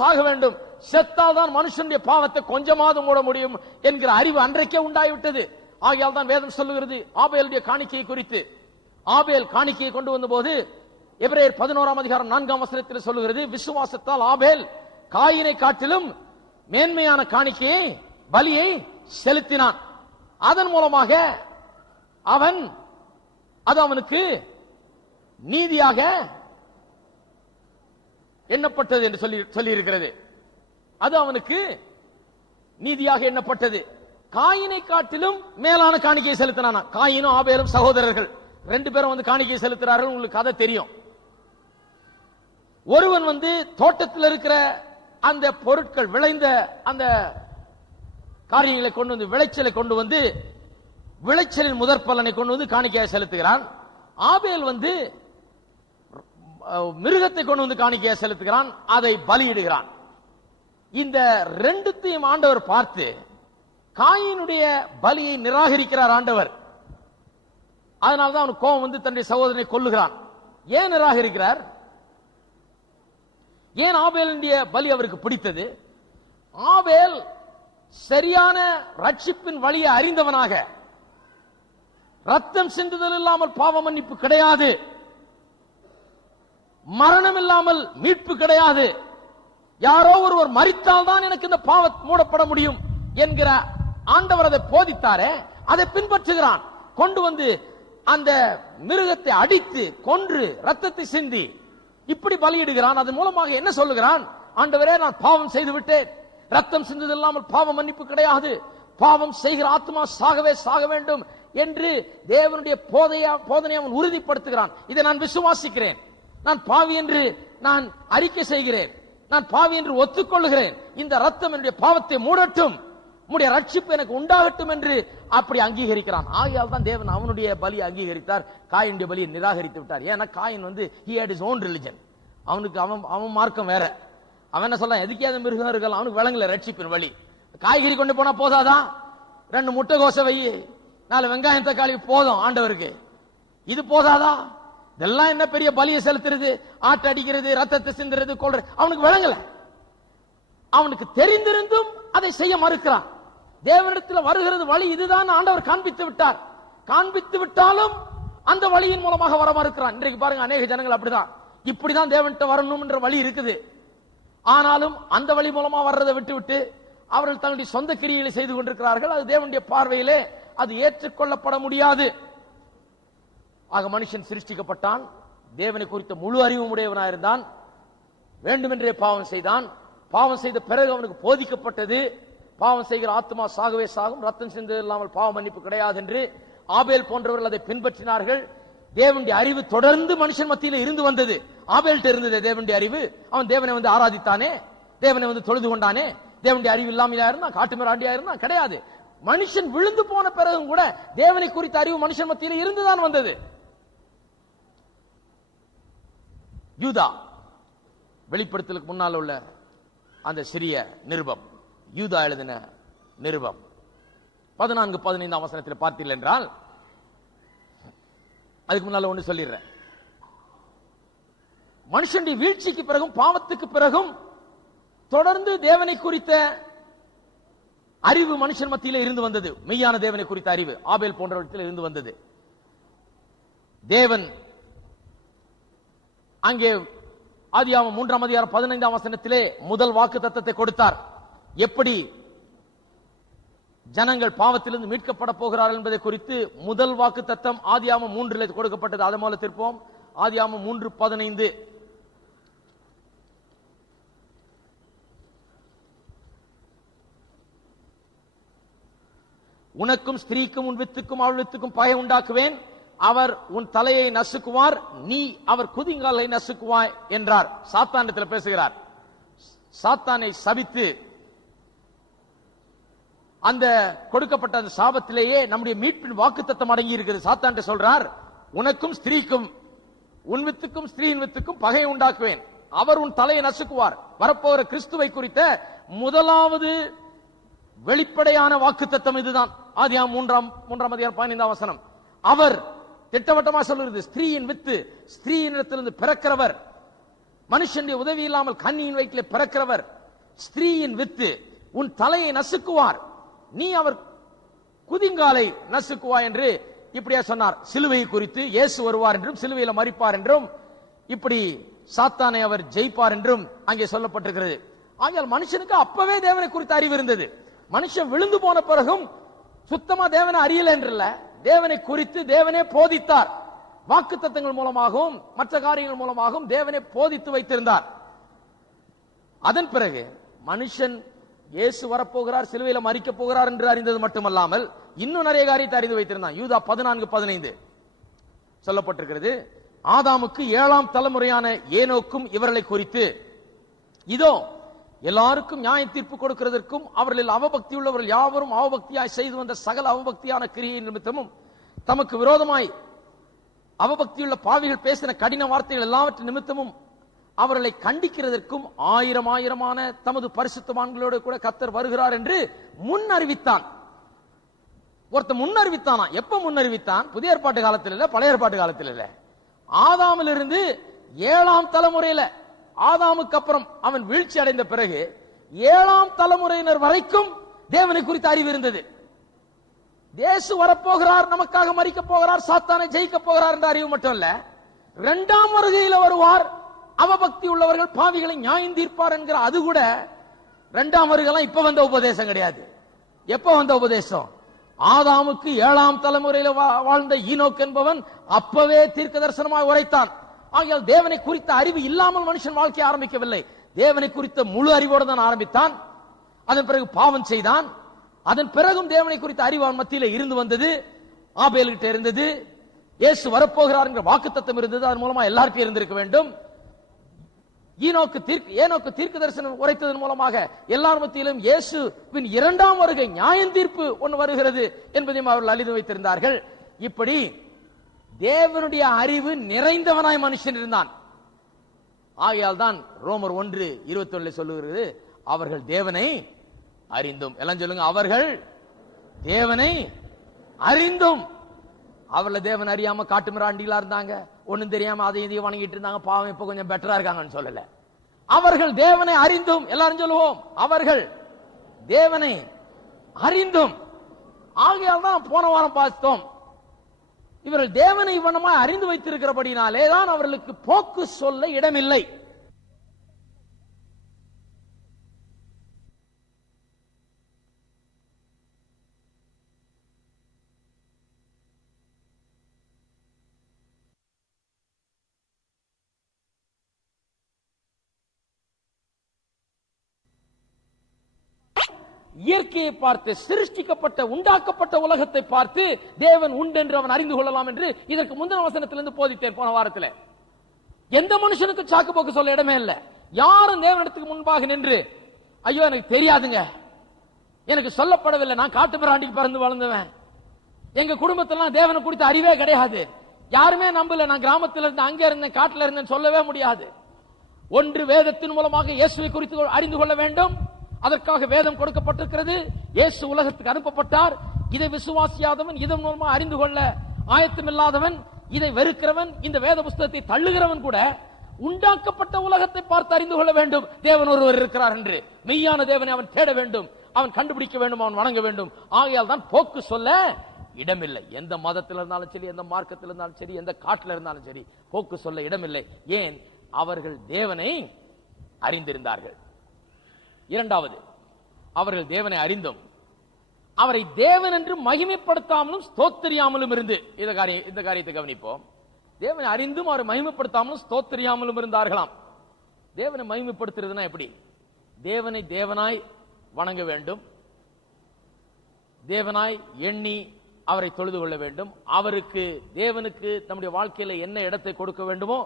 சாக வேண்டும், செத்தால் தான் மனுஷனுடைய பாவத்தை கொஞ்சமாவது மூட முடியும் என்கிற அறிவு அன்றைக்கே உண்டாகிவிட்டது. ஆகையால் தான் வேதம் சொல்லுகிறது ஆபேலுடைய காணிக்கையை குறித்து. ஆபேல் காணிக்கையை கொண்டு வந்த போது எபிரேயர் 11:4 சொல்லுகிறது, விசுவாசத்தால் ஆபேல் காயினை காட்டிலும் மேன்மையான காணிக்கையை பலியை செலுத்தினான். அதன் மூலமாக அது அவனுக்கு நீதியாக எண்ணப்பட்டது என்று சொல்லி இருக்கிறது. அது அவனுக்கு நீதியாக எண்ணப்பட்டது. காயினை காட்டிலும் மேலான காணிக்கையை செலுத்தினான். காயினும் ஆபேலும் சகோதரர்கள், 2 பேரும் வந்து காணிக்கையை செலுத்துறார்கள். உங்களுக்கு கதை தெரியும். ஒருவன் தோட்டத்தில் இருக்கிற அந்த பொருட்கள், விளைந்த அந்த காரியங்களை கொண்டு வந்து, விளைச்சலை கொண்டு வந்து, விளைச்சலின் முதற் பலனை கொண்டு வந்து காணிக்கையை செலுத்துகிறான். ஆபேல் மிருகத்தை கொண்டு வந்து காணிக்கையை செலுத்துகிறான், அதை பலியிடுகிறான். இந்த 2த்தையும் ஆண்டவர் பார்த்து காயினுடைய பலியை நிராகரிக்கிறார் ஆண்டவர். அதனால்தான் அவன் கோபம் தன்னுடைய சகோதரனை கொல்லுகிறான். ஏன் நிராகரிக்கிறார்? ஏன் ஆபேலுடைய பலி அவருக்கு பிடித்தது? ஆபேல் சரியான ரட்சிப்பின் வழியை அறிந்தவனாக, ரத்தம் சிந்துதல் இல்லாமல் பாவ மன்னிப்பு கிடையாது, மரணம் இல்லாமல் மீட்பு கிடையாது, யாரோ ஒருவர் மரித்தால் தான் எனக்கு இந்த பாவம் மூடப்பட முடியும் என்கிற ஆண்டவர் அதை போதித்தாரே, அதை பின்பற்றுகிறான். கொண்டு வந்து அந்த மிருகத்தை அடித்து கொன்று ரத்தத்தை சிந்தி இப்படி பலியிடுகிறான். அதன் மூலமாக என்ன சொல்லுகிறான்? ஆண்டவரே, நான் பாவம் செய்து விட்டேன், ரத்தம் சிந்தது இல்லாமல் பாவ மன்னிப்பு கிடையாது, பாவம் செய்கிற ஆத்மா சாகவே சாக வேண்டும் என்று தேவனுடைய போதனை அவன் உறுதிப்படுத்துகிறான். இதை நான் விசுவாசிக்கிறேன், நான் பாவி என்று நான் அறிக்கை செய்கிறேன், நான் பாவி என்று ஒத்துக்கொள்கிறேன், இந்த ரத்தம் என்னுடைய பாவத்தை மூடட்டும், உம்முடைய ரட்சிப்பு எனக்கு உண்டாகட்டும் என்று அப்படி அங்கீகரிக்கிறான். ஆகையால் தான் தேவன் அவனுடைய பலியை அங்கீகரித்தார், காயினுடைய பலியை நிராகரித்து விட்டார். ஏன்னா coin he had his own religion. அவனுக்கு அவன் மார்க்கம் வேற. அவன் என்ன சொல்ல, எதுக்கியாத மிருகம் இருக்கலாம், அவனுக்கு விளங்கல ரட்சிப்பின் வழி. காய்கறி கொண்டு போனா போதாதான், 2 முட்டைகோசை வை, 4 வெங்காயம் தக்காளி போதும் ஆண்டவருக்கு, இது போதாதா? இதெல்லாம் என்ன பெரிய பலியை செலுத்துறது, ஆட்டு அடிக்கிறது, ரத்தத்தை சிந்துறது, கொள்றது, அவனுக்கு விளங்கல. அவனுக்கு தெரிந்திருந்தும் அதை செய்ய மறுக்கிறான். தேவனிடத்தில் வருகிறது வழி இதுதான் ஆண்டவர் காண்பித்து விட்டார். காண்பித்து விட்டாலும் அந்த வழியின் மூலமாக வர மறுக்கிறான். இன்றைக்கு பாருங்க, அநேக ஜனங்கள் அப்படிதான், இப்படிதான் தேவன்கிட்ட வரணும் என்ற வழி இருக்குது, ஆனாலும் அந்த வழி மூலமா வர்றதை விட்டுவிட்டு அவர்கள் தங்களுடைய சொந்த கிரியைகளை செய்து கொண்டிருக்கிறார்கள். அது தேவனுடைய பார்வையிலே அது ஏற்றுக்கொள்ளப்பட முடியாது. ஆக மனுஷன் சிருஷ்டிக்கப்பட்டான், தேவனை குறித்த முழு அறிவும் உடையவனாயிருந்தான், வேண்டுமென்றே பாவம் செய்தான். பாவம் செய்த பிறகு அவனுக்கு போதிக்கப்பட்டது, பாவம் செய்கிற ஆத்மா சாகவே சாகும், ரத்தம் சிந்தது இல்லாமல் பாவ மன்னிப்பு கிடையாது என்று. ஆபேல் போன்றவர்கள் அதை பின்பற்றினார்கள். தேவனுடைய அறிவு தொடர்ந்து மனுஷன் மத்தியில் இருந்து வந்தது. ஆபேல்ட்ட இருந்தது தேவனுடைய அறிவு. அவன் தேவனை வந்து ஆராதித்தானே, தேவனை வந்து தொழுது கொண்டானே. தேவனுடைய அறிவு இல்லாமலா இருந்தா, காட்டு மிராண்டியா இருந்தா கிடையாது. மனுஷன் விழுந்து போன பிறகும் கூட தேவனை குறித்த அறிவு மனுஷன் மத்தியில் இருந்துதான் வந்தது. யூதா வெளிப்படுத்தலுக்கு முன்னால் உள்ள அந்த சிறிய நிருபம், யூதா எழுதின நிருபம் 14-15 வசனத்தில் பார்த்தீர்கள் என்றால், அதுக்கு முன்னால ஒன்று சொல்லிடுறேன். மனுஷனுடைய வீழ்ச்சிக்கு பிறகும் பாவத்துக்கு பிறகும் தொடர்ந்து தேவனை குறித்த அறிவு மனுஷன் மத்தியில் இருந்து வந்தது. மெய்யான தேவனை குறித்த அறிவு ஆபேல் போன்றவற்றில் இருந்து வந்தது. தேவன் அங்கே ஆதியாகமம் 3-15 வசனத்திலே முதல் வாக்கு தத்தத்தை கொடுத்தார். எப்படி ஜனங்கள் பாவத்திலிருந்து மீட்கப்பட போகிறார்கள் என்பதை குறித்து முதல் வாக்கு தத்தம் ஆதியாகமம் 3 கொடுக்கப்பட்டது. அதை மூலம் திருப்போம். ஆதியாகமம் 3:15. உனக்கும் ஸ்திரீக்கும் உன் வித்துக்கும் அவள் வித்துக்கும் பகை உண்டாக்குவேன், அவர் உன் தலையை நசுக்குவார், நீ அவர் குதிங்காலை நசுக்குவாய் என்றார். சாத்தானிடத்தில் பேசுகிறார். சாத்தானை சபித்து அந்த கொடுக்கப்பட்ட அந்த சாபத்திலேயே நம்முடைய மீட்பின் வாக்குத்தத்தம் அடங்கி இருக்கிறது. சாத்தான் சொல்றார், உனக்கும் ஸ்திரீக்கும் உன் வித்துக்கும் ஸ்திரீயின் வித்துக்கும் பகை உண்டாக்குவேன், அவர் உன் தலையை நசுக்குவார். வரப்போகிற கிறிஸ்துவை குறித்த முதலாவது வெளிப்படையான வாக்குத்தத்தம் இதுதான். ஆதியாகமம் 3:15 வசனம். அவர் திட்டவட்டமா சொல்லுகிறது, ஸ்திரீயின் வித்து, ஸ்திரீயினிடத்திலிருந்து பிறக்கிறவர், மனுஷனுடைய உதவி இல்லாமல் கன்னியின் வயிற்றிலே பிறக்கிறவர், ஸ்திரீயின் வித்து உன் தலையை நசுக்குவார், நீ அவர் குதிங்காலை நசுக்குவாய் என்று இப்படியா சொன்னார். சிலுவை குறித்து இயேசு வருவார் என்றும் சிலுவையில மரிப்பார் என்றும் இப்படி சாத்தானை அவர் ஜெயிப்பார் என்றும் அங்கே சொல்லப்பட்டிருக்கிறது. ஆகையால் மனுஷனுக்கு அப்பவே தேவனை குறித்த அறிவு இருந்தது. மனுஷன் விழுந்து போன பிறகும் சுத்தமா தேவனை அறியல என்றல்ல, தேவனை குறித்து தேவனே போதித்தார். வாக்குத்தத்தங்கள் மூலமாகவும் மற்ற காரியங்கள் மூலமாகவும் தேவனை போதித்து வைத்திருந்தார். அதன் பிறகு மனுஷன் இயேசு வரப்போகிறார், சிலுவையில மரிக்க போகிறார் என்று அறிந்தது மட்டுமல்லாமல் இன்னும் நிறைய காரியத்தை அறிந்து வைத்திருந்தான். யூதா 14:15 சொல்லப்பட்டிருக்கிறது, ஆதாமுக்கு 7ஆம் தலைமுறையான ஏனோக்கும் இவர்களை குறித்து, இதோ எல்லாருக்கும் நியாய தீர்ப்பு கொடுக்கிறதற்கும் அவர்களில் அவபக்தி உள்ளவர்கள் யாவரும் அவபக்தியாய் செய்து வந்த சகல அவபக்தியான கிரியை நிமித்தமும் தமக்கு விரோதமாய் அவபக்தியுள்ள பாவிகள் பேசின கடின வார்த்தைகள் எல்லாவற்றின் நிமித்தமும் அவர்களை கண்டிக்கிறதற்கும் 1000 தமது பரிசுத்தவான்களோடு கூட கர்த்தர் வருகிறார் என்று முன் அறிவித்தான். ஒருத்த முன் அறிவித்தானா? எப்ப முன் அறிவித்தான்? புதிய ஏற்பாட்டு காலத்தில் இல்ல, பழைய ஏற்பாட்டு காலத்தில் இல்ல. ஆதாமிலிருந்து 7ஆம் தலைமுறையில, ஆதாமுக்கு அப்புறம் அவன் வீழ்ச்சி அடைந்த பிறகு 7ஆம் தலைமுறையினர் வரைக்கும் தேவனை குறித்த அறிவு இருந்தது. இயேசு வரப்போகிறார், நமக்காக மரிக்க போகிறார், சாத்தானை ஜெயிக்க போகிறார் என்ற அறிவு மட்டும் இல்ல, 2ஆம் வருகையில வருவார், அவபக்தி உள்ளவர்கள் பாவிகளை நியாயம் தீர்ப்பார் என்கிற அது கூட 2ஆம் வருகைலாம் இப்ப வந்த உபதேசம் கிடையாது. எப்ப வந்த உபதேசம்? ஆதாமுக்கு 7ஆம் தலைமுறையில் வாழ்ந்த ஈனோக் என்பவன் அப்பவே தீர்க்க தரிசனமாக உரைத்தான். ஆகையால் தேவனை குறித்த அறிவு இல்லாமல் மனுஷன் வாழ்க்கை ஆரம்பிக்கவில்லை. தேவனை குறித்த முழு அறிவோடு தான் ஆரம்பித்தான். அதன் பிறகு பாவம் செய்தான். அதன் பிறகும் தேவனை குறித்த அறிவு அவன் மத்தியில் இருந்து வந்தது. ஆபேல்கிட்ட இருந்தது. இயேசு வரப்போகிறார் என்கிற வாக்குத்தத்தம் இருந்தது. அதன் மூலமா எல்லாருக்கும் இருந்திருக்க வேண்டும். ஏனோக்கு தீர்க்க தரிசனம் உரைத்ததன் மூலமாக எல்லார் மத்தியிலும் இயேசுவின் 2ஆம் வருகை நியாயம் தீர்ப்பு ஒன்று வருகிறது என்பதையும் அவர்கள் அறிந்து வைத்திருந்தார்கள். இப்படி தேவனுடைய அறிவு நிறைந்தவனாய் மனுஷன் இருந்தான். ஆகையால் தான் ரோமர் 1:21 சொல்லுகிறது, அவர்கள் தேவனை அறிந்தும். எல்லாம் சொல்லுங்க, அவர்கள் தேவனை அறிந்தும். அவர்ல தேவன் அறியாம காட்டு மிராண்டிகளா இருந்தாங்க, ஒண்ணும் தெரியாம அதையும் இதையும் வணங்கிட்டு இருந்தாங்க. பாவம் இப்ப கொஞ்சம் பெட்டரா இருக்காங்கன்னு சொல்லல. அவர்கள் தேவனை அறிந்தும். எல்லாரும் சொல்லுவோம், அவர்கள் தேவனை அறிந்தும். ஆகையால் தான் போன வாரம் பார்த்தோம், இவர்கள் தேவனை இவனமா அறிந்து வைத்திருக்கிறபடினாலே தான் அவர்களுக்கு போக்கு சொல்ல இடமில்லை. இயற்கையை பார்த்து, சிருஷ்டிக்கப்பட்ட உண்டாக்கப்பட்ட உலகத்தை பார்த்து தேவன் உண்டு என்று அவன் அறிந்து கொள்ளலாம் என்று இதற்கு முந்தின வசனத்திலிருந்து போதித்தேன் போன வாரத்தில். எந்த மனுஷனுக்கு சாக்கு போக்கு சொல்ல இடமே இல்லை. யாரும் தேவனிடத்துக்கு முன்பாக நின்று, ஐயோ எனக்கு தெரியாதுங்க, எனக்கு சொல்லப்படவில்லை, நான் காட்டு மிராண்டிக்கு பிறந்து வளர்ந்தவன், எங்க குடும்பத்திலாம் தேவனை குறித்த அறிவே கிடையாது, யாருமே நம்பல, நான் கிராமத்தில் இருந்தேன், அங்க இருந்தேன், காட்டுல இருந்தேன் சொல்லவே முடியாது. ஒன்று வேதத்தின் மூலமாக இயேசுவை குறித்து அறிந்து கொள்ள வேண்டும். அதற்காக வேதம் கொடுக்கப்பட்டிருக்கிறது. இயேசு உலகத்துக்கு அனுப்பப்பட்டார். இதை விசுவாசியாதவன் இதன் மூலமா அறிந்து கொள்ள ஆயத்தமில்லாதவன், இதை வெறுக்கிறவன், இந்த வேத புஸ்தகத்தை தள்ளுகிறவன் கூட உண்டாக்கப்பட்ட உலகத்தை பார்த்து அறிந்து கொள்ள வேண்டும் தேவன் ஒருவர் இருக்கிறார் என்று. மெய்யான தேவனை அவன் தேட வேண்டும், அவன் கண்டுபிடிக்க வேண்டும், அவன் வணங்க வேண்டும். ஆகையால் தான் போக்கு சொல்ல இடமில்லை. எந்த மதத்தில் இருந்தாலும் சரி, எந்த மார்க்கத்தில் இருந்தாலும் சரி, எந்த காட்டில் இருந்தாலும் சரி, போக்கு சொல்ல இடமில்லை. ஏன்? அவர்கள் தேவனை அறிந்திருந்தார்கள். இரண்டாவது, அவர்கள் தேவனை அறிந்தும் அவரை தேவன் என்று மகிமைப்படுத்தாமலும் ஸ்தோத்திரியாமலும் இருந்து. இந்த காரியத்தை கவனிப்போம். தேவனை அறிந்தும் அவரை மகிமைப்படுத்தாமலும் ஸ்தோத்திரியாமலும் இருந்தார்களாம். தேவனை மகிமைப்படுத்துறதுனா எப்படி? தேவனை தேவனாய் வணங்க வேண்டும், தேவனாய் எண்ணி அவரை தொழுது கொள்ள வேண்டும். அவருக்கு, தேவனுக்கு நம்முடைய வாழ்க்கையில என்ன இடத்தை கொடுக்க வேண்டுமோ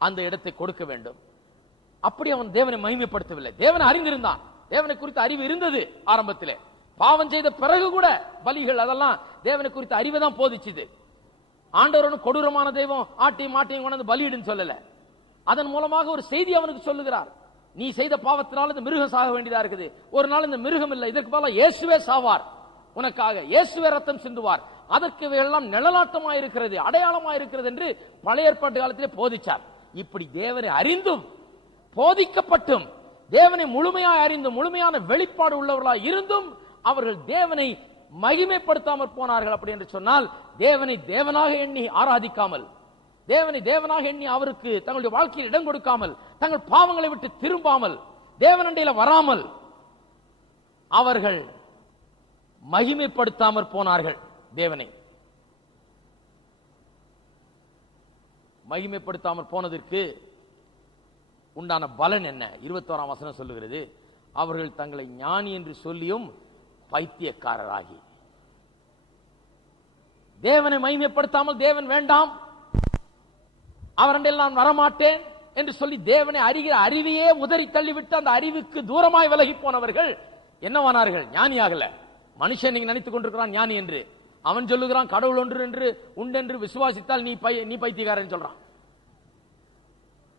அந்த இடத்தை கொடுக்க வேண்டும். அப்படி அவன் தேவனை மகிமைப்படுத்தவில்லை. தேவனை அறிந்திருந்தான், தேவனை குறித்த அறிவு இருந்தது. ஆரம்பத்திலே பாவம் செய்த பிறகு கூட பலிகள் அதெல்லாம் தேவனை குறித்த அறிவை தான் போதிச்சுது. ஆண்டவரன் கொடூரமான தெய்வம், ஆட்டியும் மாட்டியும் கொண்டு பலியிடுன்னு சொல்லல. அதன் மூலமாக ஒரு செய்தி அவனுக்கு சொல்லுகிறார். நீ செய்த பாவத்தினால இந்த மிருகம் சாக வேண்டியதா இருக்குது, ஒரு நாள் இந்த மிருகம் இல்லை, இதற்கு பதிலாக இயேசுவே சாவார் உனக்காக, இயேசுவே ரத்தம் சிந்துவார், அதற்கு எல்லாம் நிழலாட்டமா இருக்கிறது, அடையாளமா இருக்கிறது என்று பழைய ஏற்பாட்டு காலத்திலே போதிச்சார். இப்படி தேவனை அறிந்தும் போதிக்கப்பட்டும் தேவனை முழுமையாக அறிந்தும் முழுமையான வெளிப்பாடு உள்ளவர்களாக இருந்தும் அவர்கள் தேவனை மகிமைப்படுத்தாமல் போனார்கள். அப்படி என்று சொன்னால் தேவனை தேவனாக எண்ணி ஆராதிக்காமல், தேவனை தேவனாக எண்ணி அவருக்கு தங்களுடைய வாழ்க்கையில் இடம் கொடுக்காமல், தங்கள் பாவங்களை விட்டு திரும்பாமல், தேவனண்டையில வராமல் அவர்கள் மகிமைப்படுத்தாமல் போனார்கள். தேவனை மகிமைப்படுத்தாமல் போனதற்கு உண்டான பலன் என்ன? 21ஆம் வசனம் சொல்லுகிறது, அவர்கள் தங்களை ஞானி என்று சொல்லியும் பைத்தியக்காரராகி. தேவனை மகிமைப்படுத்தாமல், தேவன் வேண்டாம், அவரண்டில் நான் வரமாட்டேன் என்று சொல்லி தேவனை அறிகிற அறிவையே உதறி தள்ளிவிட்டு அந்த அறிவுக்கு தூரமாய் விலகி போனவர்கள் என்னவானார்கள்? ஞானியாகல. மனுஷன் நீங்க நினைத்துக் கொண்டிருக்கிறான் ஞானி என்று. அவன் சொல்லுகிறான் கடவுள் ஒன்று என்று உண்டென்று விசுவாசித்தால் நீ பைத்தியக்காரன் சொல்றான்.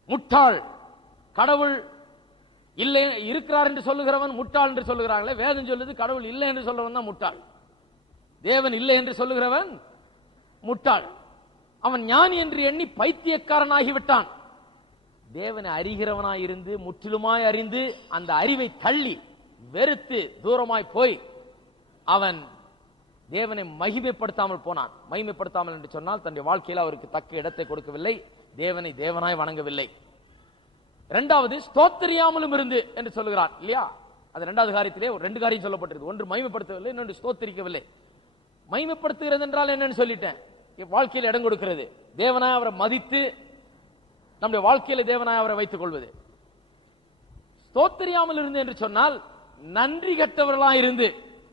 முட்டாள். கடவுள் இல்லை இருக்கிறார் என்று சொல்லுகிறவன் முட்டாள் என்று சொல்லுகிறாங்களே. வேதம் சொல்லுது கடவுள் இல்லை என்று சொல்றவன் தான் முட்டாள், தேவன் இல்லை என்று சொல்லுகிறவன் முட்டாள். அவன் ஞானி என்று எண்ணி பைத்தியக்காரனாகிவிட்டான். தேவனை அறிகிறவனாய் இருந்து முற்றிலுமாய் அறிந்து அந்த அறிவை தள்ளி வெறுத்து தூரமாய் போய் அவன் தேவனை மகிமைப்படுத்தாமல் போனான். மகிமைப்படுத்தாமல் என்று சொன்னால் தன்னுடைய வாழ்க்கையில் அவருக்கு தக்க இடத்தை கொடுக்கவில்லை, தேவனை தேவனாய் வணங்கவில்லை. இரண்டாவது, ஸ்தோத்திரியாமலும் இருந்து என்று சொல்லுகிறான் இல்லையா? அது 2வது காரியத்திலே 2 காரியம் சொல்லப்பட்டிருக்கு. ஒன்று மகிமைப்படுத்தவில்லை, இன்னொன்று ஸ்தோத்திரிக்கவில்லை. மகிமைப்படுத்துகிறது என்றால் என்னன்னு சொல்லிட்டேன். வாழ்க்கையில் இடம் கொடுக்கிறது, தேவனாய் அவரை மதித்து நம்முடைய வாழ்க்கையில தேவனாய் அவரை வைத்துக் கொள்வது. ஸ்தோத்திரியாமல் இருந்து என்று சொன்னால் நன்றி கட்டவர்களா இருந்து,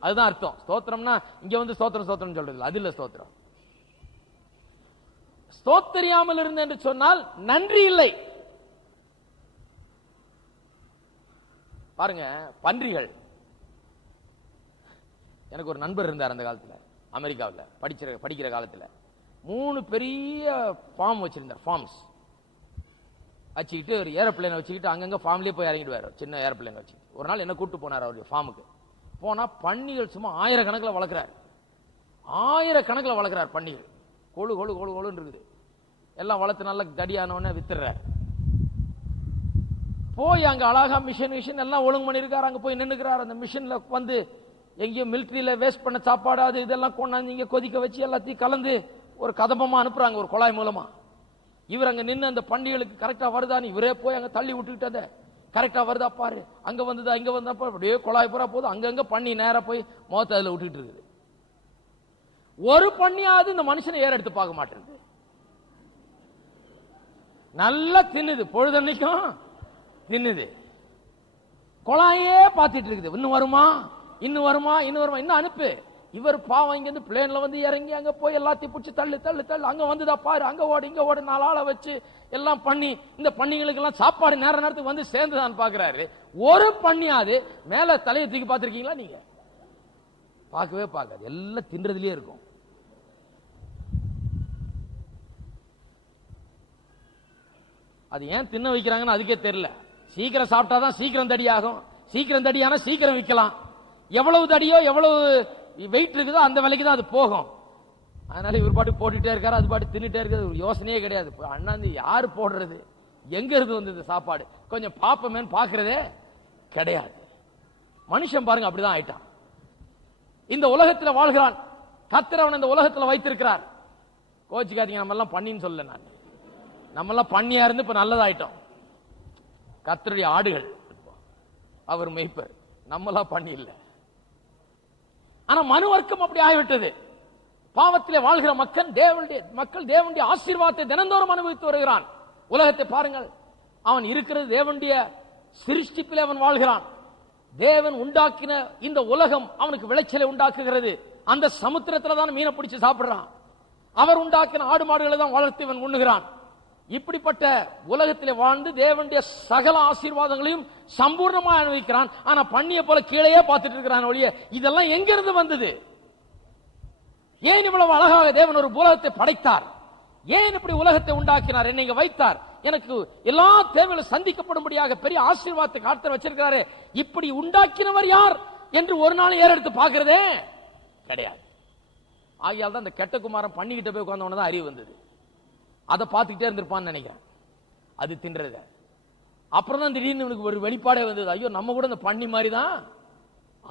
அதுதான் அர்த்தம். ஸ்தோத்திரம்னா இங்க வந்து ஸ்தோத்திரம் ஸ்தோத்திரம் சொல்றது அது இல்ல. ஸ்தோத்திரம் ஸ்தோத்திரியாமல் இருந்து என்று சொன்னால் நன்றி இல்லை. பாருங்க, பன்றிகள். எனக்கு ஒரு நண்பர் இருந்தார் அந்த காலத்துல, அமெரிக்காவில் படிக்கிற காலத்துல 3 பெரிய ஃபார்ம் வச்சிருந்தார். ஃபார்ம்ஸ் வச்சுக்கிட்டு ஒரு ஏரோப்ளேனை வச்சுக்கிட்டு அங்கங்க ஃபார்ம்லயே போய் இறங்கிடுவார். சின்ன ஏரோப்ளேன் வச்சு ஒரு நாள் என்ன கூட்டு போனார் அவருடைய ஃபார்முக்கு. போனா பன்னிகள் சும்மா 1000 கணக்கில் வளர்க்கிறார். 1000 கணக்கில் வளர்க்கிறார் பன்னிகள். கொழு கொழு கொழு கொழுன்னு இருக்குது. எல்லாம் வளர்த்து நல்லா கடியானவன வித்துறார். போய் அங்க அழகா மிஷின் எல்லாம் ஒழுங்கு பண்ணிருக்காரு. அங்க போய் நின்னுக்கிறார். அந்த மிஷின்ல வந்து எங்கேயும் மிலிட்டரியில வேஸ்ட் பண்ண சாப்பாடு அது இதெல்லாம் கொண்டாந்து இங்க கொதிக்க வச்சு எல்லாத்தையும் கலந்து ஒரு கதம்பமா அனுப்புறாங்க, ஒரு குழாய் மூலமா. இவர் அங்க நின்று அந்த பண்டிகைகளுக்கு கரெக்டா வருதான்னு இவரே போய் அங்க தள்ளி விட்டுக்கிட்டத கரெக்டா வருதா பாரு, அங்க வந்ததா இங்க வந்தா பாரு, அப்படியே குழாய் பூரா போதும். அங்கங்க பண்ணி நேரா போய் மோத்த அதுல விட்டுட்டு இருக்குது. ஒரு பண்ணியாவது இந்த மனுஷனை ஏற எடுத்து பார்க்க மாட்டேங்குது. நல்லா தின்னுது, பொழுதன்னைக்கும் தின்னுது, குழாயே பார்த்துட்டு இருக்குது. இன்னும் வருமா இன்னும் வருமா இன்னும் வருமா, இன்னும் அனுப்பு. இவர் பாவம் இங்க இருந்து பிளேன்ல வந்து இறங்கி அங்க போய் எல்லாத்தையும் பிடிச்சி தள்ளு தள்ளு தள்ளு, அங்க வந்துதா பாரு, அங்க ஓடு இங்க ஓடு, 4 ஆளை வச்சு எல்லாம் பண்ணி இந்த பண்ணிங்களுக்கு எல்லாம் சாப்பாடு நேரத்துக்கு வந்து சேர்ந்துதான் பாக்குறாரு. ஒரு பண்ணியாவது மேல தலையை தூக்கி பார்த்திருக்கீங்களா நீங்க? பார்க்கவே பார்க்காது, எல்லாம் தின்றதுலயே இருக்கும். அது ஏன் தின்ன வைக்கிறாங்கன்னு அதுக்கே தெரியல. சீக்கிரம் சாப்பிட்டாதான் சீக்கிரம் தடியாகும். சீக்கிரம் தடியான சீக்கிரம் விற்கலாம். எவ்வளவு தடியோ எவ்வளவு வெயிட் இருக்குதோ அந்த விலைக்கு தான் அது போகும். அதனால இவர் பாட்டு போட்டுட்டே இருக்காரு, அது பாட்டு தின்னுட்டே இருக்காரு. யோசனையே கிடையாது. அண்ணாந்து யாரு போடுறது, எங்க இருந்து வந்தது சாப்பாடு, கொஞ்சம் பாப்பமேன்னு பாக்குறதே கிடையாது. மனுஷன் பாருங்க அப்படிதான் ஆயிட்டான். இந்த உலகத்தில் வாழ்கிறான். கர்த்தர் அவன் இந்த உலகத்தில் வைத்திருக்கிறார். கோச்சிக்காதீங்க, நம்ம எல்லாம் பண்ணின்னு சொல்ல, நான் நம்ம எல்லாம் பண்ணியா இருந்து இப்ப நல்லதாயிட்டோம். கர்த்தருடைய ஆடுகள், அவர் மெய்ப்பர், நம்மளா பண்ணி இல்ல. ஆனா மனு வர்க்கம் அப்படி ஆகிவிட்டது. பாவத்திலே வாழ்கிற மக்கள் தேவனுடைய ஆசீர்வாதத்தை தினந்தோறும் அனுபவித்து வருகிறான். உலகத்தை பாருங்கள், அவன் இருக்கிறது தேவனுடைய சிருஷ்டிப்பில் அவன் வாழ்கிறான். தேவன் உண்டாக்கின இந்த உலகம் அவனுக்கு விளைச்சலை உண்டாக்குகிறது. அந்த சமுத்திரத்தில் தான் மீனை பிடிச்சு சாப்பிடுறான். அவர் உண்டாக்கின ஆடு மாடுகளை தான் வளர்த்து இவன் உண்ணுகிறான். இப்படிப்பட்ட உலகத்திலே வாழ்ந்து தேவனுடைய சகல ஆசீர்வாதங்களையும் சம்பூர்ணமாக அனுபவிக்கிறான். ஆனா பண்ணிய போல கீழே பார்த்துட்டு இருக்கிறான் ஒழிய இதெல்லாம் எங்கிருந்து வந்தது? ஏன் இவ்வளவு அழகாக தேவன் ஒரு உலகத்தை படைத்தார்? ஏன் இப்படி உலகத்தை உண்டாக்கினார், என்னை இங்க வைத்தார், எனக்கு எல்லா தேவைகளும் சந்திக்கப்படும்படியாக பெரிய ஆசீர்வாதத்தை கர்த்தர் வச்சிருக்கிறாரு. இப்படி உண்டாக்கினவர் யார் என்று ஒரு நாள் ஏறெடுத்து பார்க்கிறதே கிடையாது. ஆகியால் தான் இந்த கெட்ட குமாரன் பண்ணிக்கிட்ட போய் உட்கார்ந்தவன தான் அறிவு வந்தது. அதை பார்த்துக்கிட்டே இருந்திருப்பான்னு நினைக்கிறேன். அது தின்றத அப்புறம் தான் திடீர்னு இவனுக்கு ஒரு வெளிப்பாடே வந்தது. ஐயோ, நம்ம கூட இந்த பண்ணி மாதிரி தான்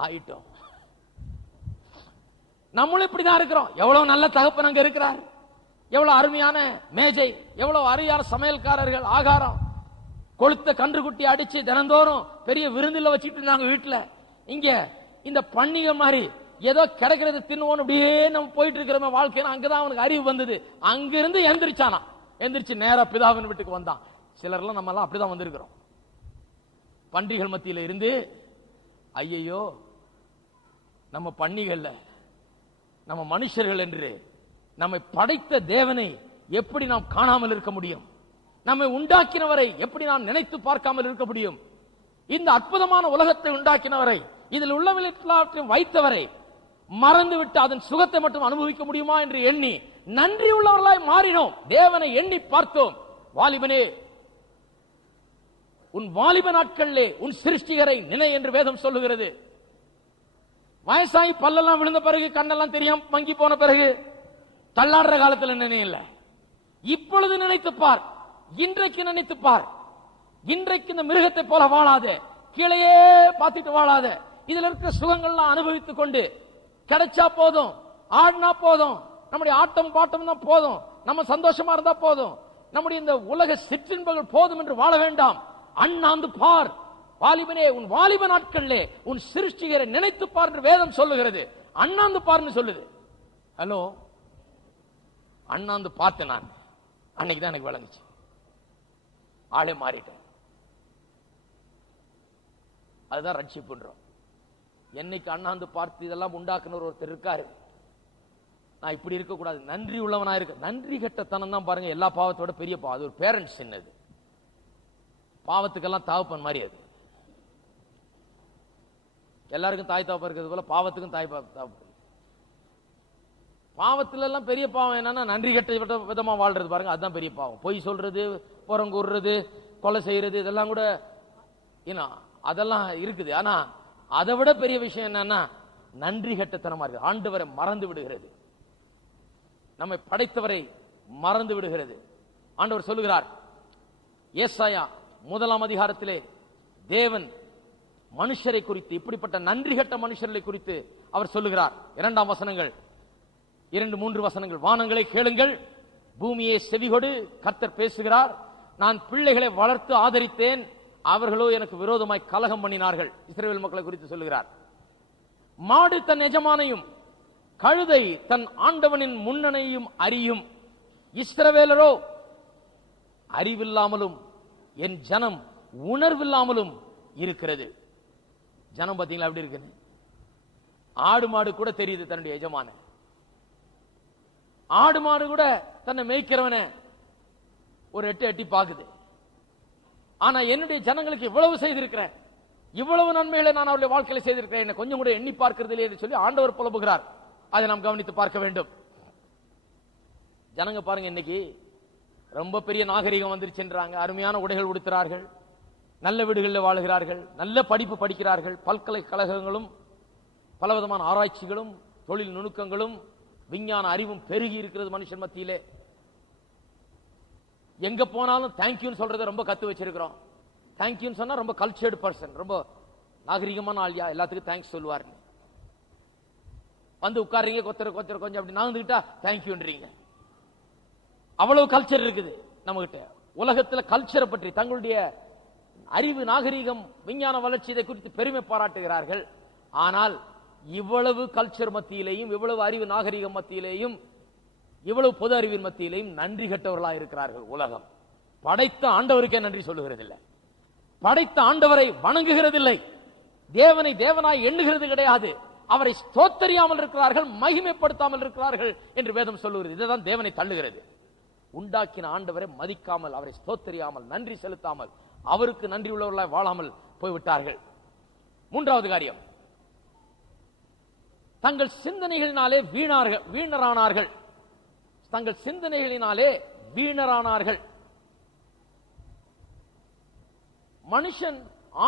ஆயிட்டோம். நம்மளும் இப்படிதான் இருக்கிறோம். எவ்வளவு நல்ல தகப்பன் அங்க இருக்கிறார், எவ்வளவு அருமையான மேஜை, எவ்வளவு அருமையான சமையல்காரர்கள், ஆகாரம், கொளுத்த கன்றுக்குட்டி அடிச்சு தினந்தோறும் பெரிய விருந்துல வச்சுட்டு இருந்தாங்க வீட்டுல. இங்க இந்த பண்டிகை மாதிரி ஏதோ கிடைக்கிறது தின்னுவோம் அப்படியே நம்ம போயிட்டு இருக்கிற வாழ்க்கையில அங்கதான் அவனுக்கு அறிவு வந்தது. அங்கிருந்து எந்திரிச்சானா, எந்திரிச்சு நேரா பிதாவின் வீட்டுக்கு வந்தான். சிலர்லாம் நம்ம எல்லாம் அப்படிதான் வந்திருக்கிறோம். பண்டிகள் மத்தியில இருந்து ஐயையோ நம்ம பண்டிகள்ல நம்ம மனுஷர்கள் என்று நம்மை படைத்த தேவனை எப்படி நாம் காணாமல் இருக்க முடியும்? நம்மை உண்டாக்கினவரை எப்படி நாம் நினைத்து பார்க்காமல் இருக்க முடியும்? இந்த அற்புதமான உலகத்தை உண்டாக்கினவரை, இதில் உள்ளவற்றையும் வைத்தவரை மறந்துவிட்டு அதன் சுகத்தை மட்டும் அனுபவிக்க முடியுமா என்று எண்ணி நன்றி உள்ளவர்களாய் மாறினோம். தேவனை எண்ணி பார்த்தோம். வாலிபனே, உன் வாலிப நாட்களிலே உன் சிருஷ்டிகரை நினை என்று வேதம் சொல்லுகிறது. வயசாகி பல்லெல்லாம் விழுந்த பிறகு, கண்ணெல்லாம் தெரியாம மங்கி போன பிறகு தள்ளாடுற காலத்தில் நினைல. இப்பொழுது நினைத்து பார், இன்றைக்கு நினைத்து பார். இன்றைக்கு இந்த மிருகத்தை போல வாழாத, கீழே பார்த்துட்டு வாழாத, இதுல இருக்கிற சுகங்கள்லாம் அனுபவித்துக் கொண்டு கிடைச்சா போதும், ஆடினா போதும், நம்முடைய ஆட்டம் பாட்டம் தான் போதும், நம்ம சந்தோஷமா இருந்தா போதும், நம்முடைய இந்த உலக சிற்றின்பங்கள் போதும் என்று வாழ வேண்டாம். அண்ணாந்து பார், வாலிபனே, உன் வாலிப நாட்களிலே உன் சிருஷ்டிகரை நினைத்து பார் என்று வேதம் சொல்லுகிறது. அண்ணாந்து பார்ன்னு சொல்லுது. ஹலோ, அண்ணாந்து பார்த்தேன் நான். அன்னைக்கு தான் எனக்கு விளங்குச்சு. ஆளே மாறிட்டேன். அதுதான் ரட்சிப்புன்றோம். என்னைக்கு அண்ணாந்து பார்த்து இதெல்லாம் உண்டாக்குன ஒருத்தர் இருக்காரு. நான் இப்படி இருக்கக்கூடாது, நன்றி உள்ளவனா இருக்க. நன்றி கெட்டத்தனம் தான் பாருங்க எல்லா பாவத்தோட பெரிய பாவம். அது ஒரு பேரண்ட்ஸ் என்னது, பாவத்துக்கெல்லாம் தாவப்பன் மாதிரி. அது எல்லாருக்கும் தாய் தாப்பா இருக்கிறது போல பாவத்துக்கும் தாய் தாப்பா. பாவத்துல எல்லாம் பெரிய பாவம் என்னன்னா நன்றி கெட்ட விதமா வாழ்றது பாருங்க, அதுதான் பெரிய பாவம். பொய் சொல்றது, புறங்கூறுறது, கொலை செய்யறது, இதெல்லாம் கூட அதெல்லாம் இருக்குது. ஆனா அதை விட பெரிய விஷயம் என்னன்னா நன்றி கெட்டத்தனமா இருக்கு. ஆண்டவரை மறந்து விடுகிறது, நம்மை படைத்தவரை மறந்து விடுகிறது. ஆண்டவர் சொல்லுகிறார் ஏசாயா 1 அதிகாரத்திலே, தேவன் மனுஷரை குறித்து, இப்படிப்பட்ட நன்றி கெட்ட மனுஷர்களை குறித்து அவர் சொல்லுகிறார். 2 வசனங்கள், 2-3 வசனங்கள். வானங்களை கேளுங்கள், பூமியை செவிகொடு, கர்த்தர் பேசுகிறார். நான் பிள்ளைகளை வளர்த்து ஆதரித்தேன், அவர்களோ எனக்கு விரோதமாய் கலகம் பண்ணினார்கள். இஸ்ரவேல் மக்களை குறித்து சொல்லுகிறார். மாடு தன் எஜமானையும், கழுதை தன் ஆண்டவனின் முன்னணையும் அறியும், இஸ்ரவேலரோ அறிவில்லாமலும் என் ஜனம் உணர்வில்லாமலும் இருக்கிறது. ஜனம் பாத்தீங்களா எப்படி இருக்குது? ஆடு மாடு கூட தெரியுது தன்னுடைய எஜமான. ஆடு மாடு கூட தன்னை மேய்க்கிறவன ஒரு எட்டி பாக்குது. ஆனா என்னுடைய ஜனங்களுக்கு இவ்வளவு செய்திருக்கிறேன், இவ்வளவு நன்மைகளை நான் அவருடைய வாழ்க்கையில செய்திருக்கிறேன், என்ன கொஞ்சம் கூட எண்ணி பார்க்கிறது இல்லை என்று சொல்லி ஆண்டவர் புலம்புகிறார். அதை நாம் கவனித்து பார்க்க வேண்டும். ஜனங்க பாருங்க, இன்னைக்கு ரொம்ப பெரிய நாகரிகம் வந்துருச்சுன்றாங்க. அருமையான உடைகள் உடுத்துறார்கள், நல்ல வீடுகளில் வாழுகிறார்கள், நல்ல படிப்பு படிக்கிறார்கள், பல்கலைக்கழகங்களும் பலவிதமான ஆராய்ச்சிகளும் தொழில் நுணுக்கங்களும் விஞ்ஞான அறிவும் பெருகி இருக்கிறது மனுஷன் மத்தியிலே. எங்க போனாலும் தேங்க்யூன்னு சொல்றதை ரொம்ப கத்து வச்சிருக்கிறோம். தேங்க்யூன்னு சொன்னா ரொம்ப கல்ச்சர்டு பர்சன், ரொம்ப நாகரிகமான ஆளியா, எல்லாத்துக்கும் தேங்க்ஸ் சொல்லுவார். வந்து உட்காருங்க, கொத்தர கொஞ்சம் அப்படி நாந்துக்கிட்டா தேங்க்யூன்றீங்க. அவ்வளவு கல்ச்சர் இருக்குது நம்ம கிட்ட. உலகத்துல கல்ச்சரை பற்றி, தங்களுடைய அறிவு, நாகரிகம், விஞ்ஞான வளர்ச்சி இதை குறித்து பெருமை பாராட்டுகிறார்கள். ஆனால் இவ்வளவு கல்ச்சர் மத்தியிலேயும், இவ்வளவு அறிவு நாகரிகம் மத்தியிலேயும், இவ்வளவு பொது அறிவின் மத்தியிலேயும் நன்றி கெட்டவர்களாக இருக்கிறார்கள். உலகம் படைத்த ஆண்டவருக்கே நன்றி சொல்லுகிறதில்லை, படைத்த ஆண்டவரை வணங்குகிறதில்லை, தேவனை தேவனாய் எண்ணுகிறது கிடையாது, அவரை ஸ்தோத்தரியாமல் இருக்கிறார்கள், மகிமைப்படுத்தாமல் இருக்கிறார்கள் என்று வேதம் சொல்லுகிறது. இதுதான் தேவனை தள்ளுகிறது. உண்டாக்கின ஆண்டவரை மதிக்காமல், அவரை ஸ்தோத்தரியாமல், நன்றி செலுத்தாமல், அவருக்கு நன்றி உள்ளவர்களாய் வாழாமல் போய்விட்டார்கள். 3வது காரியம், தங்கள் சிந்தனைகளினாலே வீணரானார்கள். தங்கள் சிந்தனைகளினாலே வீணரானார்கள். மனுஷன்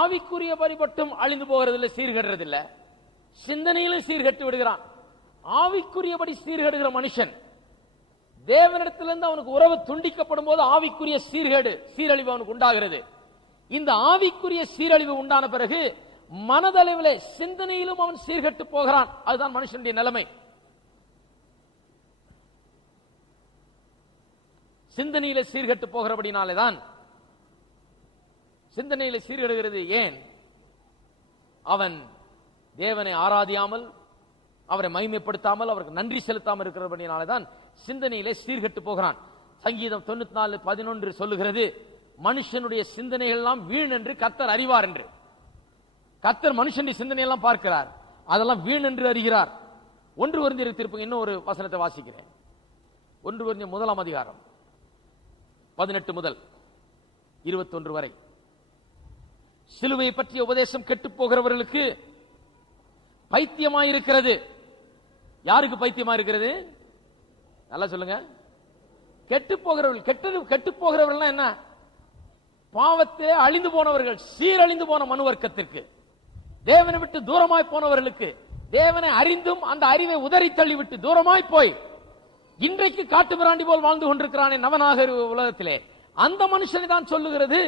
ஆவிக்குரியபடி மட்டும் அழிந்து போகிறதில்லை, சீர்கெடுறதில்லை, சிந்தனையிலும் சீர்கெட்டு விடுகிறான். ஆவிக்குரியபடி சீர்கெடுகிற மனுஷன், தேவனிடத்திலிருந்து அவனுக்கு உறவு துண்டிக்கப்படும் போது ஆவிக்குரிய சீரழிவு அவனுக்கு உண்டாகிறது. இந்த ஆவிக்குரிய சீரழிவு உண்டான பிறகு மனதளவிலே சிந்தனையிலும் அவன் சீர்கெட்டு போகிறான். அதுதான் மனுஷனுடைய நிலைமை. சிந்தனையில சீர்கெட்டு போகிறபடினாலேதான் சிந்தனையில சீர்கெடுகிறது. ஏன்? அவன் தேவனை ஆராதியாமல், அவரை மகிமைப்படுத்தாமல், அவருக்கு நன்றி செலுத்தாமல் இருக்கிறபடினால்தான் சிந்தனையிலே சீர்கெட்டு போகிறான். சங்கீதம் 94:11 சொல்லுகிறது, மனுஷனுடைய சிந்தனைகள் எல்லாம் வீண் என்று கர்த்தர் அறிவார் என்று. கர்த்தர் மனுஷனுடைய சிந்தனையெல்லாம் பார்க்கிறார், அதெல்லாம் வீண் என்று அறிகிறார். 1 கொரிந்தியர் திருப்பி இன்னும் ஒரு வசனத்தை வாசிக்கிறேன். 1 கொரிந்தியர் 1 அதிகாரம் 18 முதல் 21 வரை. சிலுவையை பற்றிய உபதேசம் கெட்டு போகிறவர்களுக்கு பைத்தியமாயிருக்கிறது. யாருக்கு பைத்தியமாயிருக்கிறது? நல்லா சொல்லுங்க. கெட்டு போகிறவர்கள். கெட்டு போகிறவர்கள் என்ன? பாவத்தை அழிந்து போனவர்கள், சீரழிந்து போன மனு வர்க்கத்திற்கு, தேவனை விட்டு தூரமாய் போனவர்களுக்கு, தேவனை அறிந்தும் அந்த அறிவை உதறி தள்ளிவிட்டு தூரமாய் போய் இன்றைக்கு காட்டு மிராண்டி போல் வாழ்ந்து கொண்டிருக்கிறானே நவநாக உலகத்திலே, அந்த மனுஷனை தான் சொல்லுகிறது.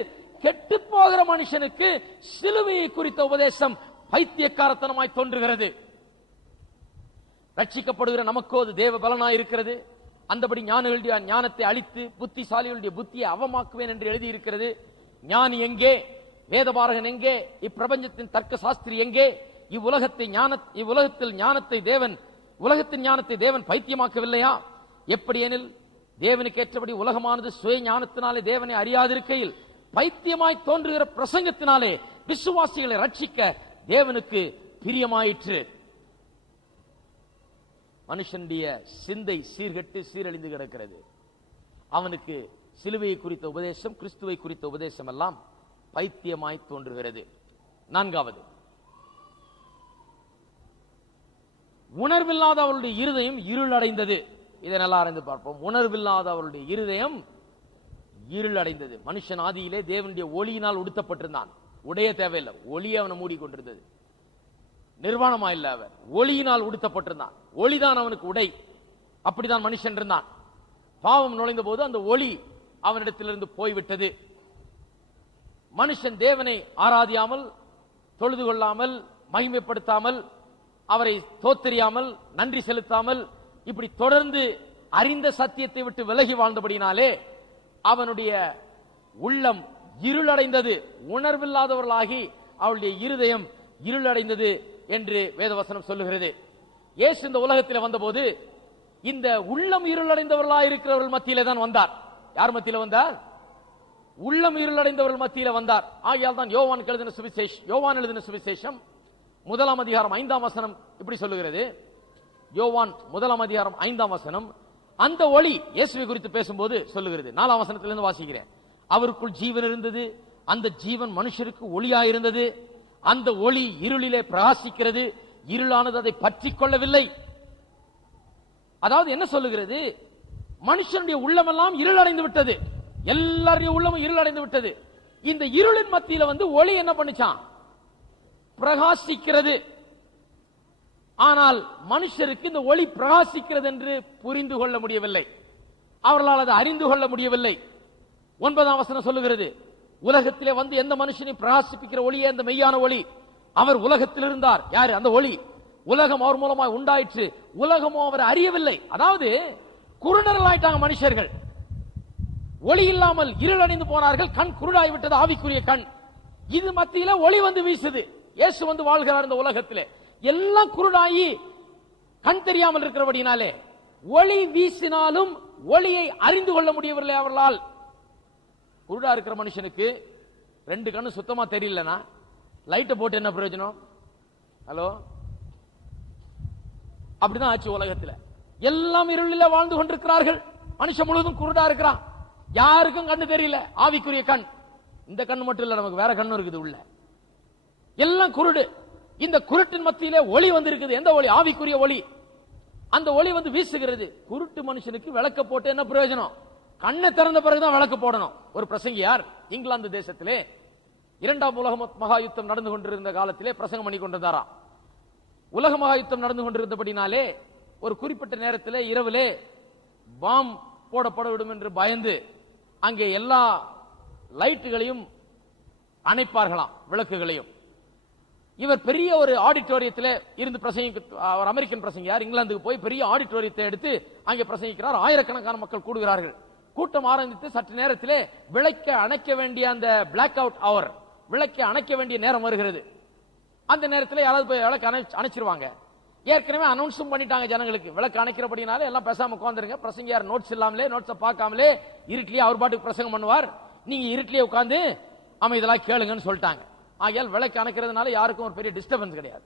கெட்டு போகிற மனுஷனுக்கு சிலுவையை குறித்த உபதேசம் பைத்தியக்காரத்தனமாய் தோன்றுகிறது. ரட்சிக்கப்படுகிற நமக்கோ அது தேவ பலனாய் இருக்கிறது. அந்தபடி ஞானிகளுடைய ஞானத்தை அழித்து புத்திசாலிகளுடைய புத்தியை அவமாக்குவேன் என்று எழுதியிருக்கிறது. ஞானி எங்கே? வேதபாரகன் எங்கே? இப்பிரபஞ்சத்தின் தர்க்க சாஸ்திரி எங்கே? உலகத்தின் ஞானத்தை தேவன் பைத்தியமாக்கவில்லையா? எப்படி எனில், தேவனுக்கு ஏற்றபடி உலகமானது சுய ஞானத்தினாலே தேவனை அறியாதிருக்கையில் பைத்தியமாய் தோன்றுகிற பிரசங்கத்தினாலே விசுவாசிகளை ரட்சிக்க தேவனுக்கு பிரியமாயிற்று. மனுஷனுடைய சிந்தை சீர்கெட்டு சீரழிந்து கிடக்கிறது. அவனுக்கு சிலுவையை குறித்த உபதேசம், கிறிஸ்துவை குறித்த உபதேசம் எல்லாம் பைத்தியமாய் தோன்றுகிறது. நான்காவது, உணர்வில்லாத அவருடைய இருதயம் இருள் அடைந்தது. இதை நல்லா அறிந்து பார்ப்போம். உணர்வில்லாத அவருடைய இருதயம் இருள் அடைந்தது. மனுஷன் ஆதியிலே தேவனுடைய ஒளியினால் உடுத்தப்பட்டிருந்தான். உடைய தேவையில்லை, ஒளியை அவனை மூடிக்கொண்டிருந்தது. நிர்வாணமா இல்ல, அவர் ஒளியினால் உடுத்தப்பட்டிருந்தான். ஒளிதான் அவனுக்கு உடை. அப்படிதான் மனுஷன் இருந்தான். பாவம் நுழைந்த போது அந்த ஒளி அவனிடத்திலிருந்து போய்விட்டது. மனுஷன் தேவனை ஆராதியாமல், தொழுது கொள்ளாமல், மகிமைப்படுத்தாமல், அவரை தோத்தறியாமல், நன்றி செலுத்தாமல், இப்படி தொடர்ந்து அறிந்த சத்தியத்தை விட்டு விலகி வாழ்ந்தபடினாலே அவனுடைய உள்ளம் இருளடைந்தது. உணர்வில்லாதவர்களாகி அவளுடைய இருதயம் இருளடைந்தது என்று வேதவசனம் சொல்லுகிறது. இயேசு இந்த உலகத்தில் வந்தபோது இந்த உள்ளம் இருளடைந்தவர்களாக இருக்கிறவர்கள் மத்தியிலே தான் வந்தார். யார் மத்தியில வந்தார்? உள்ளம் இருளடைந்தவர்கள் மத்தியில வந்தார். ஆகையால் தான் யோவான் எழுதின சுவிசேஷம் 1 அதிகாரம் 5 வசனம் இப்படி சொல்லுகிறது. யோவான் 1 அதிகாரம் 5 வசனம் அந்த ஒளி இயேசுவை குறித்து பேசும்போது சொல்லுகிறது. 4 வசனத்திலிருந்து வாசிக்கிறேன். அவருக்குள் ஜீவன் இருந்தது, அந்த ஜீவன் மனுஷருக்கு ஒளியாயிருந்தது. அந்த ஒளி இருளிலே பிரகாசிக்கிறது, இருளானது அதை பற்றி கொள்ளவில்லை. அதாவது என்ன சொல்லுகிறது? மனுஷனுடைய உள்ளமெல்லாம் இருளடைந்து விட்டது. எல்லாருடைய உள்ளமும் இருளடைந்து விட்டது. இந்த இருளின் மத்தியில ஒளி என்ன பண்ணுச்சான்? பிரகாசிக்கிறது. ஆனால் மனுஷருக்கு இந்த ஒளி பிரகாசிக்கிறது என்று புரிந்து கொள்ள முடியவில்லை. அவர்களால் அதை அறிந்து கொள்ள முடியவில்லை. 9 வசனம் சொல்லுகிறது, உலகத்திலே எந்த மனுஷனை பிரகாசிப்பிக்கிற ஒளியே அந்த மெய்யான ஒளி. அவர் உலகத்தில் இருந்தார். யாரு அந்த ஒளி? உலகம் அவர் மூலமாக உண்டாயிற்று, உலகமோ அவர் அறியவில்லை. அதாவது குருடர்கள் ஆயிட்டாங்க மனுஷர்கள். ஒளி இல்லாமல் இருளடைந்து போனார்கள். கண் குருடாய் விட்டது, ஆவிக்குரிய கண். இது மத்தியில ஒளி வீசுது. இயேசு வாழ்கிறார் இந்த உலகத்திலே. எல்லாம் குருடாயி கண் தெரியாமல் இருக்கிறபடினாலே ஒளி வீசினாலும் ஒளியை அறிந்து கொள்ள முடியவில்லை அவர்களால். குருடா இருக்கிற மனுஷனுக்கு 2 கண்ணு சுத்தமா தெரியலனா லைட்டை போட்டு என்ன பிரயோஜனம்? ஹலோ, அப்படிதான் ஆச்சு உலகத்தில். எல்லாம் இருளில் வாழ்ந்து கொண்டிருக்கிறார்கள். மனுஷன் முழுவதும் குருடா இருக்கிறான். யாருக்கும் கண்ணு தெரியல, ஆவிக்குரிய கண். இந்த கண்ணு மட்டும் இல்ல, நமக்கு வேற கண்ணு இருக்குது உள்ள. எல்லாம் குருடு. இந்த குருட்டின் மத்தியிலே ஒளி வந்திருக்குது. எந்த ஒளி? ஆவிக்குரிய ஒளி. அந்த ஒளி வீசுகிறது. குருட்டு மனுஷனுக்கு விளக்க போட்டு என்ன பிரயோஜனம்? கண்ணை திறந்த பிறகுதான் விளக்கு போடணும். ஒரு பிரசங்கியார் இங்கிலாந்து தேசத்திலே 2ஆம் உலக மகா யுத்தம் நடந்து கொண்டிருந்த காலத்திலே பிரசங்கம் பண்ணி கொண்டிருந்தாராம். உலக மகா யுத்தம் நடந்து கொண்டிருந்தபடினாலே ஒரு குறிப்பிட்ட நேரத்திலே இரவிலே பாம் போடப்படவிடும் என்று பயந்து அங்கே எல்லா லைட்டுகளையும் அணைப்பார்களாம், விளக்குகளையும். இவர் பெரிய ஒரு ஆடிட்டோரியத்தில் இருந்து அவர் அமெரிக்கன் பிரசங்கியார் இங்கிலாந்துக்கு போய் பெரிய ஆடிட்டோரியத்தை எடுத்து அங்கே பிரசங்கிக்கிறார். ஆயிரக்கணக்கான மக்கள் கூடுகிறார்கள். கூட்டம் ஆரம்பித்து சற்று நேரத்திலே விளக்க அணைக்க வேண்டிய அந்த பிளாக் அவுட் அவர், விளக்க அணைக்க வேண்டிய நேரம் வருகிறது. அந்த நேரத்தில் யாராவது போய் விளக்கு அணைச்சிருவாங்க. ஏற்கனவே அனௌன்ஸும் பண்ணிட்டாங்க ஜனங்களுக்கு, விளக்கு அணைக்கிறபடினாலே எல்லாம் பேசாம உட்காந்துருங்க. பிரசங்கியார் நோட்ஸ் இல்லாமலே, நோட்ஸை பார்க்காமலே இருட்டிலேயே அவர் பாட்டுக்கு பிரசங்கம் பண்ணுவார். நீங்க இருட்டிலேயே உட்காந்து அமைதலாக கேளுங்கன்னு சொல்லிட்டாங்க. ஆகையால் விளக்கு அணைக்கிறதுனால யாருக்கும் ஒரு பெரிய டிஸ்டர்பன்ஸ் கிடையாது.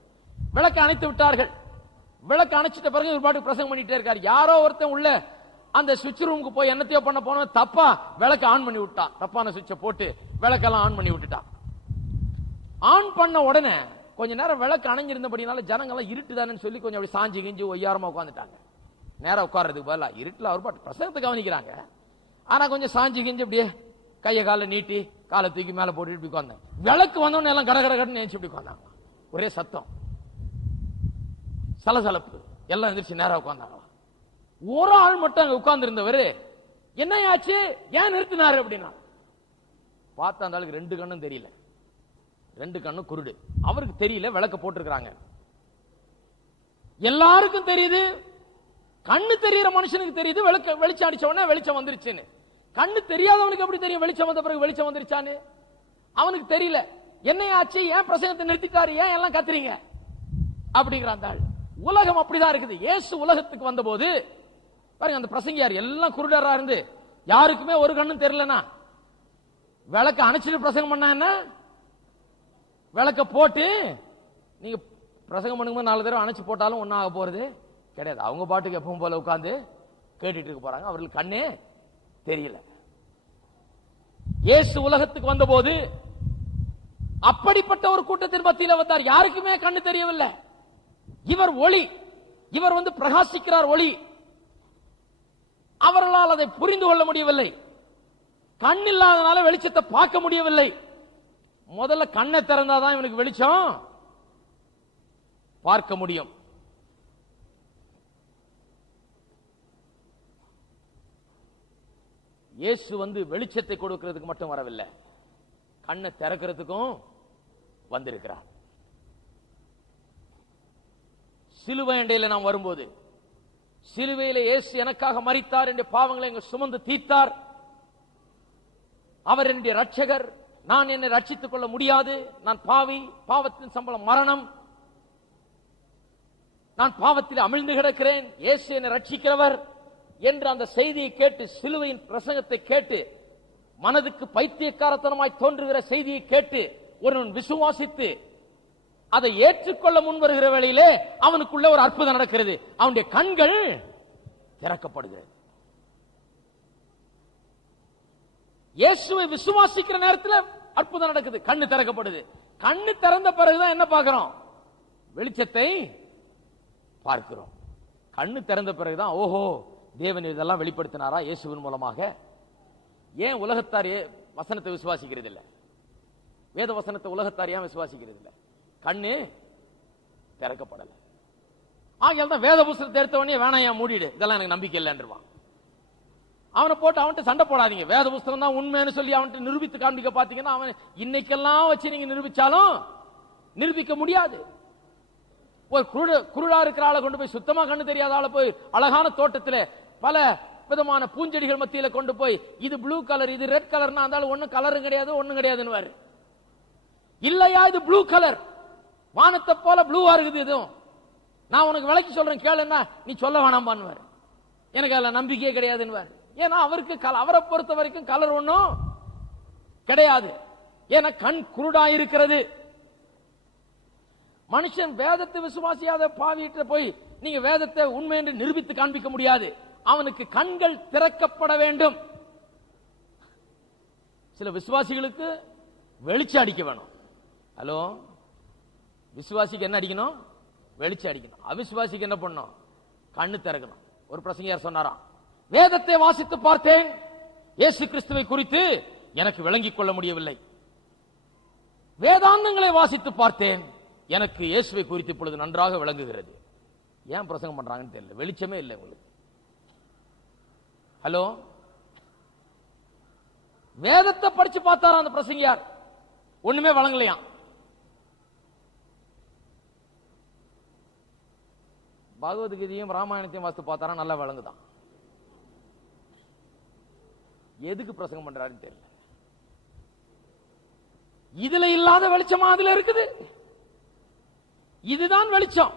விளக்கு அணைத்து விட்டார்கள். விளக்கு அணைச்சிட்ட பிறகு ஒரு பாட்டுக்கு பிரசங்கம் பண்ணிட்டே இருக்காரு. யாரோ ஒருத்தன் உள்ள அந்த சுவிட்ச் ரூமுக்கு போய் என்னத்தையோ பண்ண போன தப்பா விளக்கு ஆன் பண்ணி விட்டான். தப்பான சுவிட்சை போட்டு விளக்கெல்லாம் ஆன் பண்ணி விட்டுட்டான். ஆன் பண்ண உடனே கொஞ்ச நேரம் விளக்கு அணைஞ்சிருந்தபடினால ஜனங்கள்லாம் இருட்டுதானு சொல்லி கொஞ்சம் அப்படி சாஞ்சி கிஞ்சி ஒய்யாரமா உட்காந்துட்டாங்க. நேரம் உட்கார்றதுக்கு பதிலா இருட்டுல அவர் பாட்டு பிரசங்கத்தை கவனிக்கிறாங்க. ஆனா கொஞ்சம் சாஞ்சி கிஞ்சி அப்படியே கையை காலை நீட்டி காலை தூக்கி மேல போட்டு இப்படி உட்கார்ந்தாங்க. விளக்கு வந்தோடனே எல்லாம் கட கட கடன்னு நினைச்சு இப்படி உட்கார்ந்தாங்க. ஒரே சத்தம், சலசலப்பு, எல்லாம் எந்திரிச்சு நேரம் உட்கார்ந்தாங்களா. ஒரு ஆள் மட்டும் அங்க உட்கார்ந்து இருந்தவர் என்ன ஆச்சு, ஏன் நிறுத்தினாரு அப்படின்னா பார்த்தா அந்த ஆளுக்கு 2 கண்ணும் தெரியல, 2 கண்ணும் குருடு. அவருக்கு தெரியல, விளக்க போட்டிருக்கிறாங்க. எல்லாருக்கும் தெரியுது, கண்ணு தெரியுற மனுஷனுக்கு தெரியுது வெளிச்சம் அடிச்ச உடனே வெளிச்சம் வந்துருச்சுன்னு. கண்ணு தெரியாதவனுக்கு எப்படி தெரியும் வெளிச்சம் வந்த பிறகு வெளிச்சம் வந்துருச்சான்னு? அவனுக்கு தெரியல, என்ன ஆச்சு, ஏன் பிரசங்கத்தை நிறுத்திட்டாரு, ஏன் எல்லாம் கத்துறீங்க அப்படிங்கிறான். உலகம் அப்படிதான் இருக்குது. இயேசு உலகத்துக்கு வந்த போது பாருங்க, அந்த பிரசங்கியார் எல்லாம் குருடரா இருந்து யாருக்குமே ஒரு கண்ணும் தெரியலனா விளக்க அணைச்சிட்டு பிரசங்கம் பண்ணா என்ன, விளக்க போட்டு நீங்க பிரசங்கம் பண்ணும்போது 4 தடவை அணைச்சு போட்டாலும் ஒன்னும் ஆக போறது கிடையாது. அவங்க பாட்டுக்கு எப்பவும் போல உட்கார்ந்து கேட்டுட்டு இருக்க போறாங்க. அவர்களுக்கு கண்ணே தெரியல. இயேசு உலகத்துக்கு வந்த போது அப்படிப்பட்ட ஒரு கூட்டத்தின் மத்தியில் வந்தார். யாருக்குமே கண்ணு தெரியவில்லை. இவர் ஒளி, இவர் பிரகாசிக்கிறார் ஒளி. அவர்களால் அதை புரிந்து கொள்ள முடியவில்லை. கண் இல்லாதனால வெளிச்சத்தை பார்க்க முடியவில்லை. முதல்ல கண்ணை திறந்தாதான் இவனுக்கு வெளிச்சம் பார்க்க முடியும். இயேசு வெளிச்சத்தை கொடுக்கிறதுக்கு மட்டும் வரவில்லை, கண்ணை திறக்கிறதுக்கும் வந்திருக்கிறார். சிலுவை அண்டையில் நாம் வரும்போது, சிலுவையிலே இயேசு எனக்காக மரித்தார், என்ற பாவங்களை எங்க சுமந்து தீர்த்தார். அவர் என்னுடைய ரட்சகர். நான் என்னை ரட்சித்துக் கொள்ள முடியாது, நான் பாவி, பாவத்தின் சம்பளம் மரணம், நான் பாவத்தில் அமிழ்ந்து கிடக்கிறேன், இயேசு என்னை ரட்சிக்கிறவர் என்று அந்த செய்தியை கேட்டு, சிலுவையின் பிரசங்கத்தை கேட்டு, மனதுக்கு பைத்தியக்காரத்தனமாய் தோன்றுகிற செய்தியை கேட்டு ஒருவன் விசுவாசித்து அதை ஏற்றுக்கொள்ள முன் வருகிற வேளையிலே அவனுக்குள்ள ஒரு அற்புதம் நடக்கிறது. அவனுடைய கண்கள் திறக்கப்படுகிறது. இயேசுவை விசுவாசிக்கிற நேரத்தில் அற்புதம் நடக்குது, கண்ணு திறக்கப்படுது. கண்ணு திறந்த பிறகுதான் என்ன பார்க்கிறோம், வெளிச்சத்தை பார்க்கிறோம். கண்ணு திறந்த பிறகுதான் ஓஹோ, தேவன் இதெல்லாம் வெளிப்படுத்தினாரா இயேசுவின் மூலமாக. ஏன் உலகத்தார் வசனத்தை விசுவாசிக்கிறது இல்லை, வேத வசனத்தை உலகத்தார் ஏன் விசுவாசிக்கிறது இல்லை? கண்ணு திறக்கப்படல. ஆகையால் தான் வேத புஸ்தகத்தை எடுத்தவனே வேணாம், ஏன் மூடிடு, இதெல்லாம் எனக்கு நம்பிக்கை இல்லைன்றான். அவனை போட்டு அவன்கிட்ட சண்டை போடாதீங்க. வேத புஸ்தகம் தான் உண்மைன்னு சொல்லி அவன்கிட்ட நிரூபித்து காண்பிக்க பாத்தீங்கன்னா, அவன் இன்னைக்கெல்லாம் வச்சு நீங்க நிரூபிச்சாலும் நிரூபிக்க முடியாது. ஒரு குருடா இருக்கிற ஆளை கொண்டு போய், சுத்தமா கண்ணு தெரியாத ஆளை போய் அழகான தோட்டத்தில் பல விதமான பூஞ்செடிகள் மத்தியில கொண்டு போய், இது ப்ளூ கலர், இது ரெட் கலர்னா இருந்தாலும் ஒன்னும் கலரும் கிடையாது, ஒன்னும் கிடையாதுன்னு இல்லையா, இது ப்ளூ கலர், வானத்தை போல ப்ளூவா இருக்குது, இதுவும் நான் உனக்கு விளக்கி சொல்றேன் கேளுன்னா நீ சொல்ல வேணாம் பண்ணுவார். எனக்கு அதுல நம்பிக்கையே கிடையாதுன்னு. ஏன்னா அவருக்கு அவரை பொறுத்த வரைக்கும் கலர் ஒன்னும் கிடையாது. ஏன்னா கண் குருடா இருக்கிறது. மனுஷன் வேதத்தை விசுவாசியாத பாவிட்டு போய் நீங்க வேதத்தை உண்மை என்று நிரூபித்து காண்பிக்க முடியாது. அவனுக்கு கண்கள் திறக்கப்பட வேண்டும். சில விசுவாசிகளுக்கு வெளிச்சம் அடிக்க வேணும். ஹலோ, விசுவாசிக்கு என்ன அடிக்கணும்? வெளிச்சம் அடிக்கணும். அவிசுவாசிக்கு என்ன பண்ணணும்? கண்ணு திறக்கணும். ஒரு பிரசங்கியார் சொன்னாராம், வேதத்தை வாசித்து பார்த்தேன், இயேசு கிறிஸ்துவை குறித்து எனக்கு விளங்கிக் கொள்ள முடியவில்லை. வேதாந்தங்களை வாசித்து பார்த்தேன், எனக்கு இயேசுவை குறித்து இப்பொழுது நன்றாக விளங்குகிறது. ஏன் பிரசங்கம் பண்றாங்கன்னு தெரியல, வெளிச்சமே இல்லை உங்களுக்கு. ஹலோ, வேதத்தை படிச்சு பார்த்தாரா அந்த பிரசங்கியார், ஒண்ணுமே வழங்கலையா. பகவத்கீதையும் ராமாயணத்தையும் வாசித்து பார்த்தாரா, நல்லா விளங்குதான். எதுக்கு பிரசங்கம் பண்றாருன்னு தெரியல. இதுல இல்லாத வெளிச்சமா அதுல இருக்குது. இதுதான் வெளிச்சம்.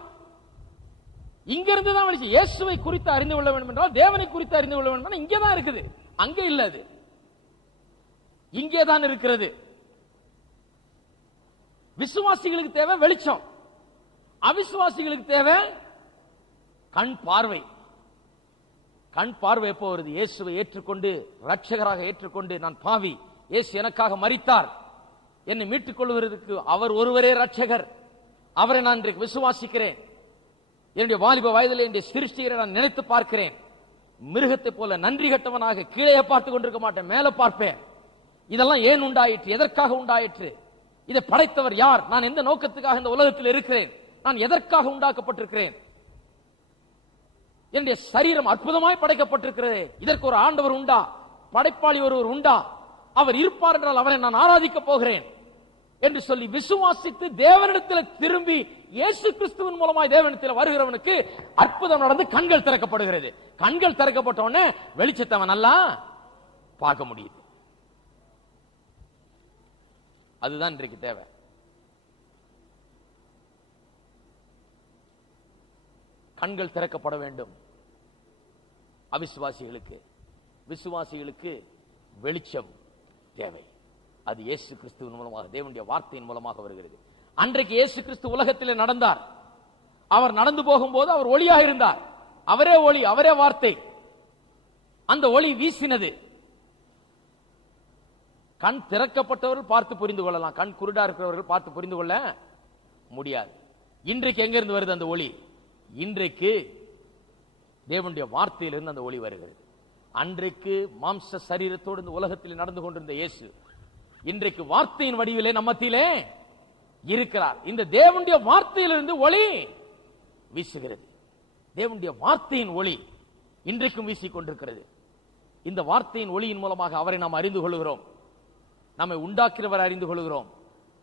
இங்க இருந்து தான் வெளிச்சம். இயேசுவை குறித்து அறிந்து கொள்ள வேண்டும் என்றால், தேவனை குறித்து அறிந்து கொள்ள வேண்டும் என்றால் இங்கே தான் இருக்குது, அங்கே இல்ல. அது இங்கே தான் இருக்கிறது. விசுவாசிகளுக்கு தேவை வெளிச்சம், அவிசுவாசிகளுக்கு தேவை கண் பார்வை. கண் பார்வை எப்போ வருது? இயேசுவை ஏற்றுக்கொண்டு ரட்சகராக ஏற்றுக்கொண்டு, நான் பாவி, இயேசு எனக்காக மரித்தார், என்னை மீட்டுக் கொள்வதற்கு அவர் ஒருவரே ரட்சகர், அவரை நான் இன்றைக்கு விசுவாசிக்கிறேன், என்னுடைய வாலிப வயதில் என்னுடைய சிருஷ்டிகரை நான் நினைத்து பார்க்கிறேன், மிருகத்தை போல நன்றி கட்டவனாக கீழே பார்த்துக் கொண்டிருக்க மாட்டேன், மேல பார்ப்பேன். இதெல்லாம் ஏன் உண்டாயிற்று? எதற்காக உண்டாயிற்று? இதை படைத்தவர் யார்? நான் எந்த நோக்கத்துக்காக இந்த உலகத்தில் இருக்கிறேன்? நான் எதற்காக உண்டாக்கப்பட்டிருக்கிறேன்? என்னுடைய சரீரம் அற்புதமாய் படைக்கப்பட்டிருக்கிறது. இதற்கு ஒரு ஆண்டவர் உண்டா? படைப்பாளி ஒருவர் உண்டா? அவர் இருப்பார் என்றால் அவரை நான் ஆராதிக்க போகிறேன் என்று சொல்லி விசுவாசித்து தேவனிடத்தில் திரும்பி இயேசு கிறிஸ்துவின் மூலமாய் தேவனிடத்தில் வருகிறவனுக்கு அற்புதம் நடந்து கண்கள் திறக்கப்படுகிறது. கண்கள் திறக்கப்பட்ட உடனே வெளிச்சத்தை அவன் நல்லா பார்க்க முடியுது. அதுதான் இன்றைக்கு தேவை. கண்கள் திறக்கப்பட வேண்டும் அவிசுவாசிகளுக்கு. விசுவாசிகளுக்கு வெளிச்சம் தேவை. அது இயேசு கிறிஸ்துவின் மூலமாக, தேவனுடைய வார்த்தையின் மூலமாக வருகிறது. அன்றைக்கு இயேசு கிறிஸ்து உலகத்திலே நடந்தார். அவர் நடந்து போகும்போது அவர் ஒளியாக இருந்தார். அவரே ஒளி, அவரே வார்த்தை. அந்த ஒளி வீசினது. கண் திறக்கப்பட்டவர்கள் பார்த்து புரிந்து கொள்ளலாம், கண் குருடா இருக்கிறவர்கள் பார்த்து புரிந்து கொள்ள முடியாது. இன்றைக்கு எங்க இருந்து வருது அந்த ஒளி? இன்றைக்கு தேவனுடைய வார்த்தையிலிருந்து அந்த ஒளி வருகிறது. அன்றைக்கு மாம்ச சரீரத்தோடு இந்த உலகத்தில் நடந்து கொண்டிருந்த இயேசு இன்றைக்கு வார்த்தையின் வடிவிலே நம்மத்திலே இருக்கிறார். இந்த தேவனுடைய வார்த்தையிலிருந்து ஒளி வீசுகிறது. தேவனுடைய வார்த்தையின் ஒளி இன்றைக்கும் வீசிக்கொண்டிருக்கிறது. இந்த வார்த்தையின் ஒளியின் மூலமாக அவரை நாம் அறிந்து கொள்கிறோம். நம்மை உண்டாக்கிறவரை அறிந்து கொள்கிறோம்.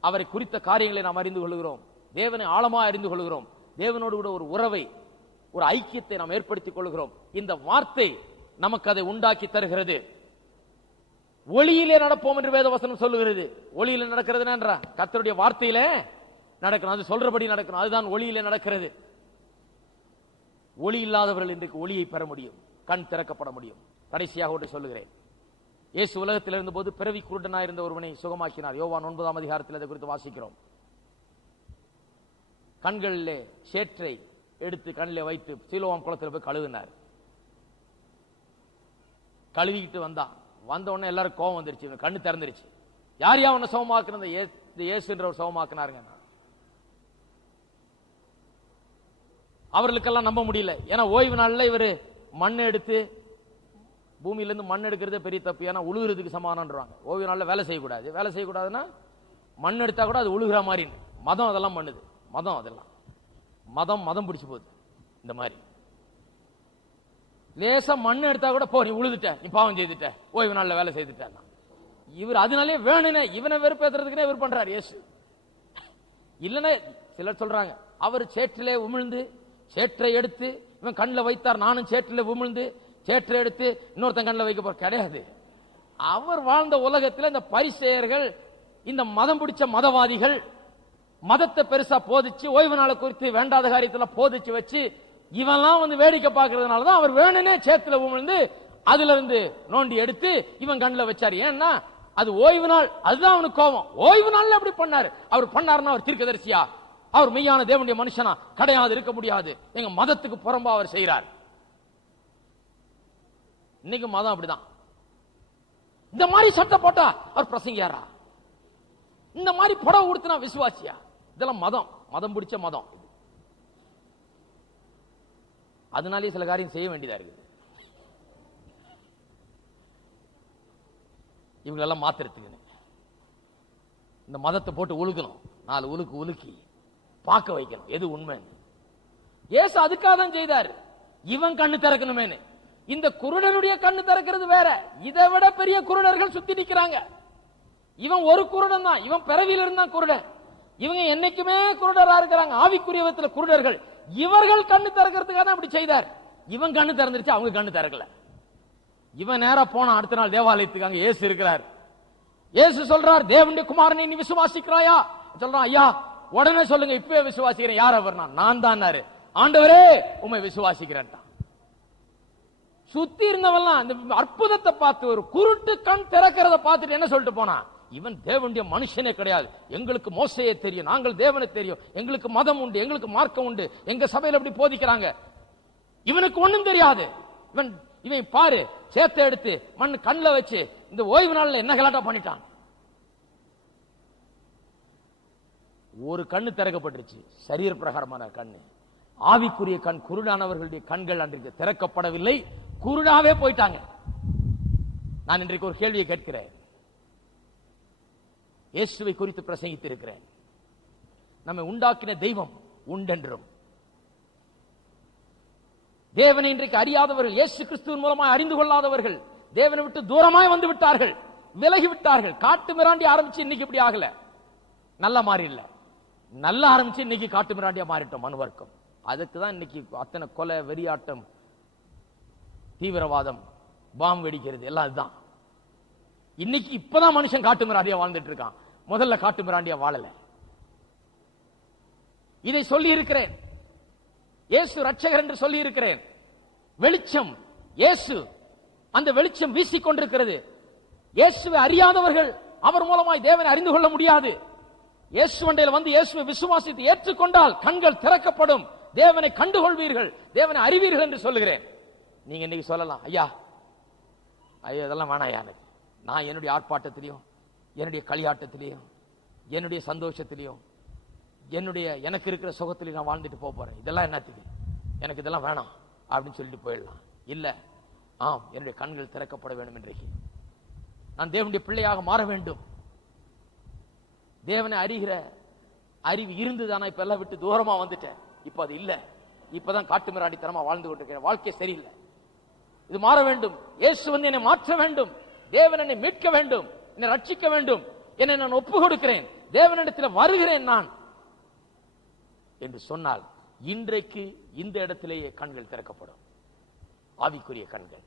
அவரை குறித்த காரியங்களை நாம் அறிந்து கொள்கிறோம். தேவனை ஆழமாக அறிந்து கொள்கிறோம். தேவனோடு கூட ஒரு உறவை, ஒரு ஐக்கியத்தை நாம் ஏற்படுத்திக் கொள்கிறோம். இந்த வார்த்தை நமக்கு அதை உண்டாக்கி தருகிறது. ஒளியிலே நடப்போம் என்று வேதவசனம் சொல்லுகிறது. ஒளியில நடக்கிறது என்ற கர்த்தருடைய வார்த்தையிலே நடக்கணும், அது சொல்றபடி நடக்கணும். அதுதான் ஒளியிலே நடக்கிறது. ஒளி இல்லாதவர்கள் இன்றைக்கு ஒளியை பெற முடியும், கண் திறக்கப்பட முடியும். கடைசியாக ஒன்று சொல்லுகிறேன். இயேசு உலகத்தில் இருந்தபோது பிறவி குருடனாய் இருந்த ஒருவனை சுகமாக்கினார். யோவான் 9ஆம் அதிகாரத்தில் அதை குறித்து வாசிக்கிறோம். கண்களிலே சேற்றை எடுத்து கண்ணிலே வைத்து சீலோவாம் குளத்தில் போய் கழுவினார். கழுவிக்கிட்டு வந்த உடனே எல்லாரும் கோபம் வந்துருச்சு, கண்ணு திறந்துருச்சு. யார் யா உன்னை சுகமாக்குனது? இயேசுன்றவர் சுகமாக்குனாருங்க. அவர்களுக்கெல்லாம் நம்ப முடியல. ஏன்னா ஓய்வு நாளில் இவர் மண் எடுத்து பூமியிலிருந்து மண் எடுக்கிறதே பெரிய தப்பு. ஏன்னா உழுகிறதுக்கு சமானம்ன்றாங்க. ஓய்வு நாளில் வேலை செய்யக்கூடாது. வேலை செய்யக்கூடாதுன்னா மண் எடுத்தா கூட அது உழுகிற மாதிரி. மதம் அதெல்லாம் பண்ணுது. மதம் அதெல்லாம் மதம் பிடிச்சு போகுது. இந்த மாதிரி லேசா மண் எடுத்தா கூட போ, நீ உழுதுட்ட, நீ பாவம் செய்துட்ட, ஓய்வு நாளில் வேலை செய்துட்ட. இவர் அதனாலே வேணுனே இவனை வெறுப்பேற்றுறதுக்குனே இவர் பண்றாரு இயேசு. இல்லைன்னா சிலர் சொல்றாங்க அவர் சேற்றிலே உமிழ்ந்து சேற்றை எடுத்து இவன் கண்ணில் வைத்தார், நானும் சேற்றிலே உமிழ்ந்து சேற்றை எடுத்து இன்னொருத்தன் கண்ணில் வைக்க போற கிடையாது. அவர் வாழ்ந்த உலகத்தில் இந்த பரிசேயர்கள், இந்த மதம் பிடிச்ச மதவாதிகள் மதத்தை பெருசா போதிச்சு, ஓய்வு நாளை குறித்து வேண்டாத காரியத்தில் போதிச்சு வச்சு இவெல்லாம் வந்து வேடிக்கை பார்க்கறதுனால தான் அவர் வேணுனே சேத்துல உமிழ்ந்து அதுல இருந்து நோண்டி எடுத்து இவன் கண்ணில் வச்சார். ஏன்னா அது ஓய்வு நாள், அதுதான் அவனுக்கு கோபம். ஓய்வு நாள்ல அப்படி பண்ணாரு. அவர் பண்ணாருன்னா அவர் தீர்க்கதரிசியா? அவர் மெய்யான தேவனுடைய மனுஷனா? கிடையாது, இருக்க முடியாது. எங்க மதத்துக்கு புறம்பா அவர் செய்கிறார். இன்னைக்கு மதம் அப்படிதான். இந்த மாதிரி சட்டை போட்டா அவர் பிரசங்கியாரா? இந்த மாதிரி புடவை உடுத்தினா விசுவாசியா? இதெல்லாம் மதம் பிடிச்ச மதம். அதனாலே சில காரியம் செய்ய வேண்டியதா இருக்குது. இவங்களெல்லாம் மாத்திரத்துக்கு இந்த மதத்தை போட்டு உழுக்கணும், 4 உலுக்கி பார்க்க வைக்கணும் எது உண்மை. ஏசு அதுக்காக தான் செய்தார், இவன் கண்ணு திறக்கணுமேனு. இந்த குருடனுடைய கண்ணு திறக்கிறது வேற. இதை விட பெரிய குருடர்கள் சுத்தி நிக்கிறாங்க. இவன் ஒரு குருடன் தான், இவன் பிறவியில இருந்தான் குருடன். இவங்க என்னைக்குமே குருடரா இருக்கிறாங்க, ஆவிக்குரிய விதத்துல குருடர்கள். இவர்கள் கண்ணு திறக்கிறதுக்காக தான் அப்படி செய்தார். இவன் கண்ணு திறந்துருச்சு, அவங்க கண்ணு திறக்கல. இவன் நேரா போன அடுத்த நாள் தேவாலயத்துக்கு அங்க இயேசு இருக்கிறார். இயேசு சொல்றார், தேவனுடைய குமாரனை நீ விசுவாசிக்கிறாயா? சொல்றான், ஐயா உடனே சொல்லுங்க, இப்பவே விசுவாசிக்கிறேன். யார் அவர்? நான் தான். ஆண்டவரே உம்மை விசுவாசிக்கிறேன். சுத்தி இருந்தவெல்லாம் இந்த அற்புதத்தை பார்த்து, ஒரு குருட்டு கண் திறக்கிறத பார்த்துட்டு என்ன சொல்லிட்டு போனா, இவன் தேவனுடைய மனுஷனே கிடையாது, எங்களுக்கு மோசையே தெரியும், நாங்கள் தேவனை தெரியும், எங்களுக்கு மதம் உண்டு, எங்களுக்கு மார்க்கம் உண்டு, எங்க சபையில் அப்படி போதிக்கிறாங்க. இவனுக்கு ஒண்ணும் தெரியாது. இவன் பாரு, சேத்தை எடுத்து மண் கண்ணில் வச்சு இந்த ஓய்வு நாள்ல என்ன கலாட்டா பண்ணிட்டான். ஒரு கண்ணு திறக்கப்பட்டுருச்சு, சரீர பிரகாரமான கண்ணு. ஆவிக்குரிய கண், குருடானவர்களுடைய கண்கள் அன்றைக்கு திறக்கப்படவில்லை, குருடாவே போயிட்டாங்க. நான் இன்றைக்கு ஒரு கேள்வியை கேட்கிறேன், இயேசுவை குறித்து பிரசங்கித்து இருக்கிறேன். நம்மை உண்டாக்கின தெய்வம் உண்டென்றும், தேவனை இன்றைக்கு அறியாதவர்கள், இயேசு கிறிஸ்துவின் மூலமாய் அறிந்து கொள்ளாதவர்கள், தேவனை விட்டு தூரமாய் வந்து விட்டார்கள், விலகி விட்டார்கள். காட்டு மிராண்டி ஆரம்பிச்சு இன்னைக்கு இப்படி ஆகல, நல்ல மாறி இல்ல, நல்ல ஆரம்பிச்சு இன்னைக்கு காட்டு மிராண்டியா மாறிட்டோம் மனுவர்க்கம். அதுக்கு தான் இன்னைக்கு அத்தனை கொலை, வெறியாட்டம், தீவிரவாதம், பாம் வெடிக்கிறது எல்லாம் இதுதான். இன்னைக்கு இப்பதான் மனுஷன் காட்டு மிராண்டியா வாழ்ந்துட்டு இருக்கான். முதல்ல காட்டு மிராண்டியா வாழல. இதை சொல்லி இருக்கிறேன். இயேசு ரட்சகர் என்று சொல்லி இருக்கிறேன். வெளிச்சம் இயேசு, அந்த வெளிச்சம் வீசிக்கொண்டிருக்கிறது. இயேசுவை அறியாதவர்கள் அவர் மூலமாய் தேவனை அறிந்து கொள்ள முடியாது. இயேசுவண்டையில் வந்து இயேசுவை விசுவாசித்து ஏற்றுக்கொண்டால் கண்கள் திறக்கப்படும், தேவனை கண்டுகொள்வீர்கள், தேவனை அறிவீர்கள் என்று சொல்லுகிறேன். நீங்க இன்னைக்கு சொல்லலாம், ஐயா ஐயா இதெல்லாம் வேணாம், எனக்கு நான் என்னுடைய ஆர்ப்பாட்டத்திலையும் என்னுடைய களியாட்டத்திலையும் என்னுடைய சந்தோஷத்திலையும் எனக்கு இருக்கிற சுகத்திலையும் நான் வாழ்ந்துட்டு போறேன், இதெல்லாம் என்னத்துக்கு, எனக்கு இதெல்லாம் வேணாம் அப்படின்னு சொல்லிட்டு போயிடலாம். இல்ல, ஆம், என்னுடைய கண்கள் திறக்கப்பட வேண்டும். இன்றைக்கு நான் தேவனுடைய பிள்ளையாக மாற வேண்டும். தேவனை அறிகிற அறிவு இருந்துதானா இப்ப எல்லாம் விட்டு தூரமா வந்துட்டேன். இப்ப அது இல்ல. இப்பதான் காட்டு மிராண்டித்தனமா வாழ்ந்து கொண்டிருக்கிறேன். வாழ்க்கை சரியில்லை. இது மாற வேண்டும். இயேசு வந்து என்னை மாற்ற வேண்டும். தேவன் என்னை மீட்க வேண்டும், என்னை ரட்சிக்க வேண்டும். என்னை நான் ஒப்பு கொடுக்கிறேன், தேவனிடத்தில் வருகிறேன் நான் என்று சொன்னால் இன்றைக்கு இந்த இடத்திலேயே கண்கள் திறக்கப்படும். ஆவிக்குரிய கண்கள்.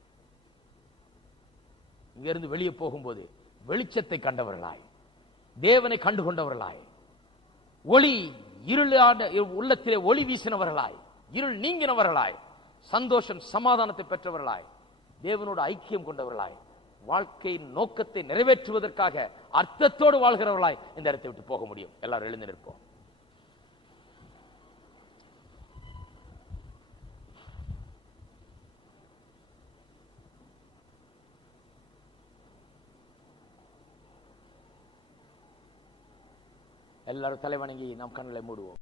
இங்கிருந்து வெளியே போகும்போது வெளிச்சத்தை கண்டவர்களாய், தேவனை கண்டு கொண்டவர்களாய், ஒளி இருளான உள்ளத்திலே ஒளி வீசினவர்களாய், இருள் நீங்கினவர்களாய், சந்தோஷம் சமாதானத்தை பெற்றவர்களாய், தேவனோடு ஐக்கியம் கொண்டவர்களாய், வாழ்க்கையின் நோக்கத்தை நிறைவேற்றுவதற்காக அர்த்தத்தோடு வாழ்கிறவர்களாய் இந்த இடத்தை விட்டு போக முடியும். எல்லாரும் எழுந்து நிற்போம். எல்லாரும் தலைவணங்கி நாம் கண்களை மூடுவோம்.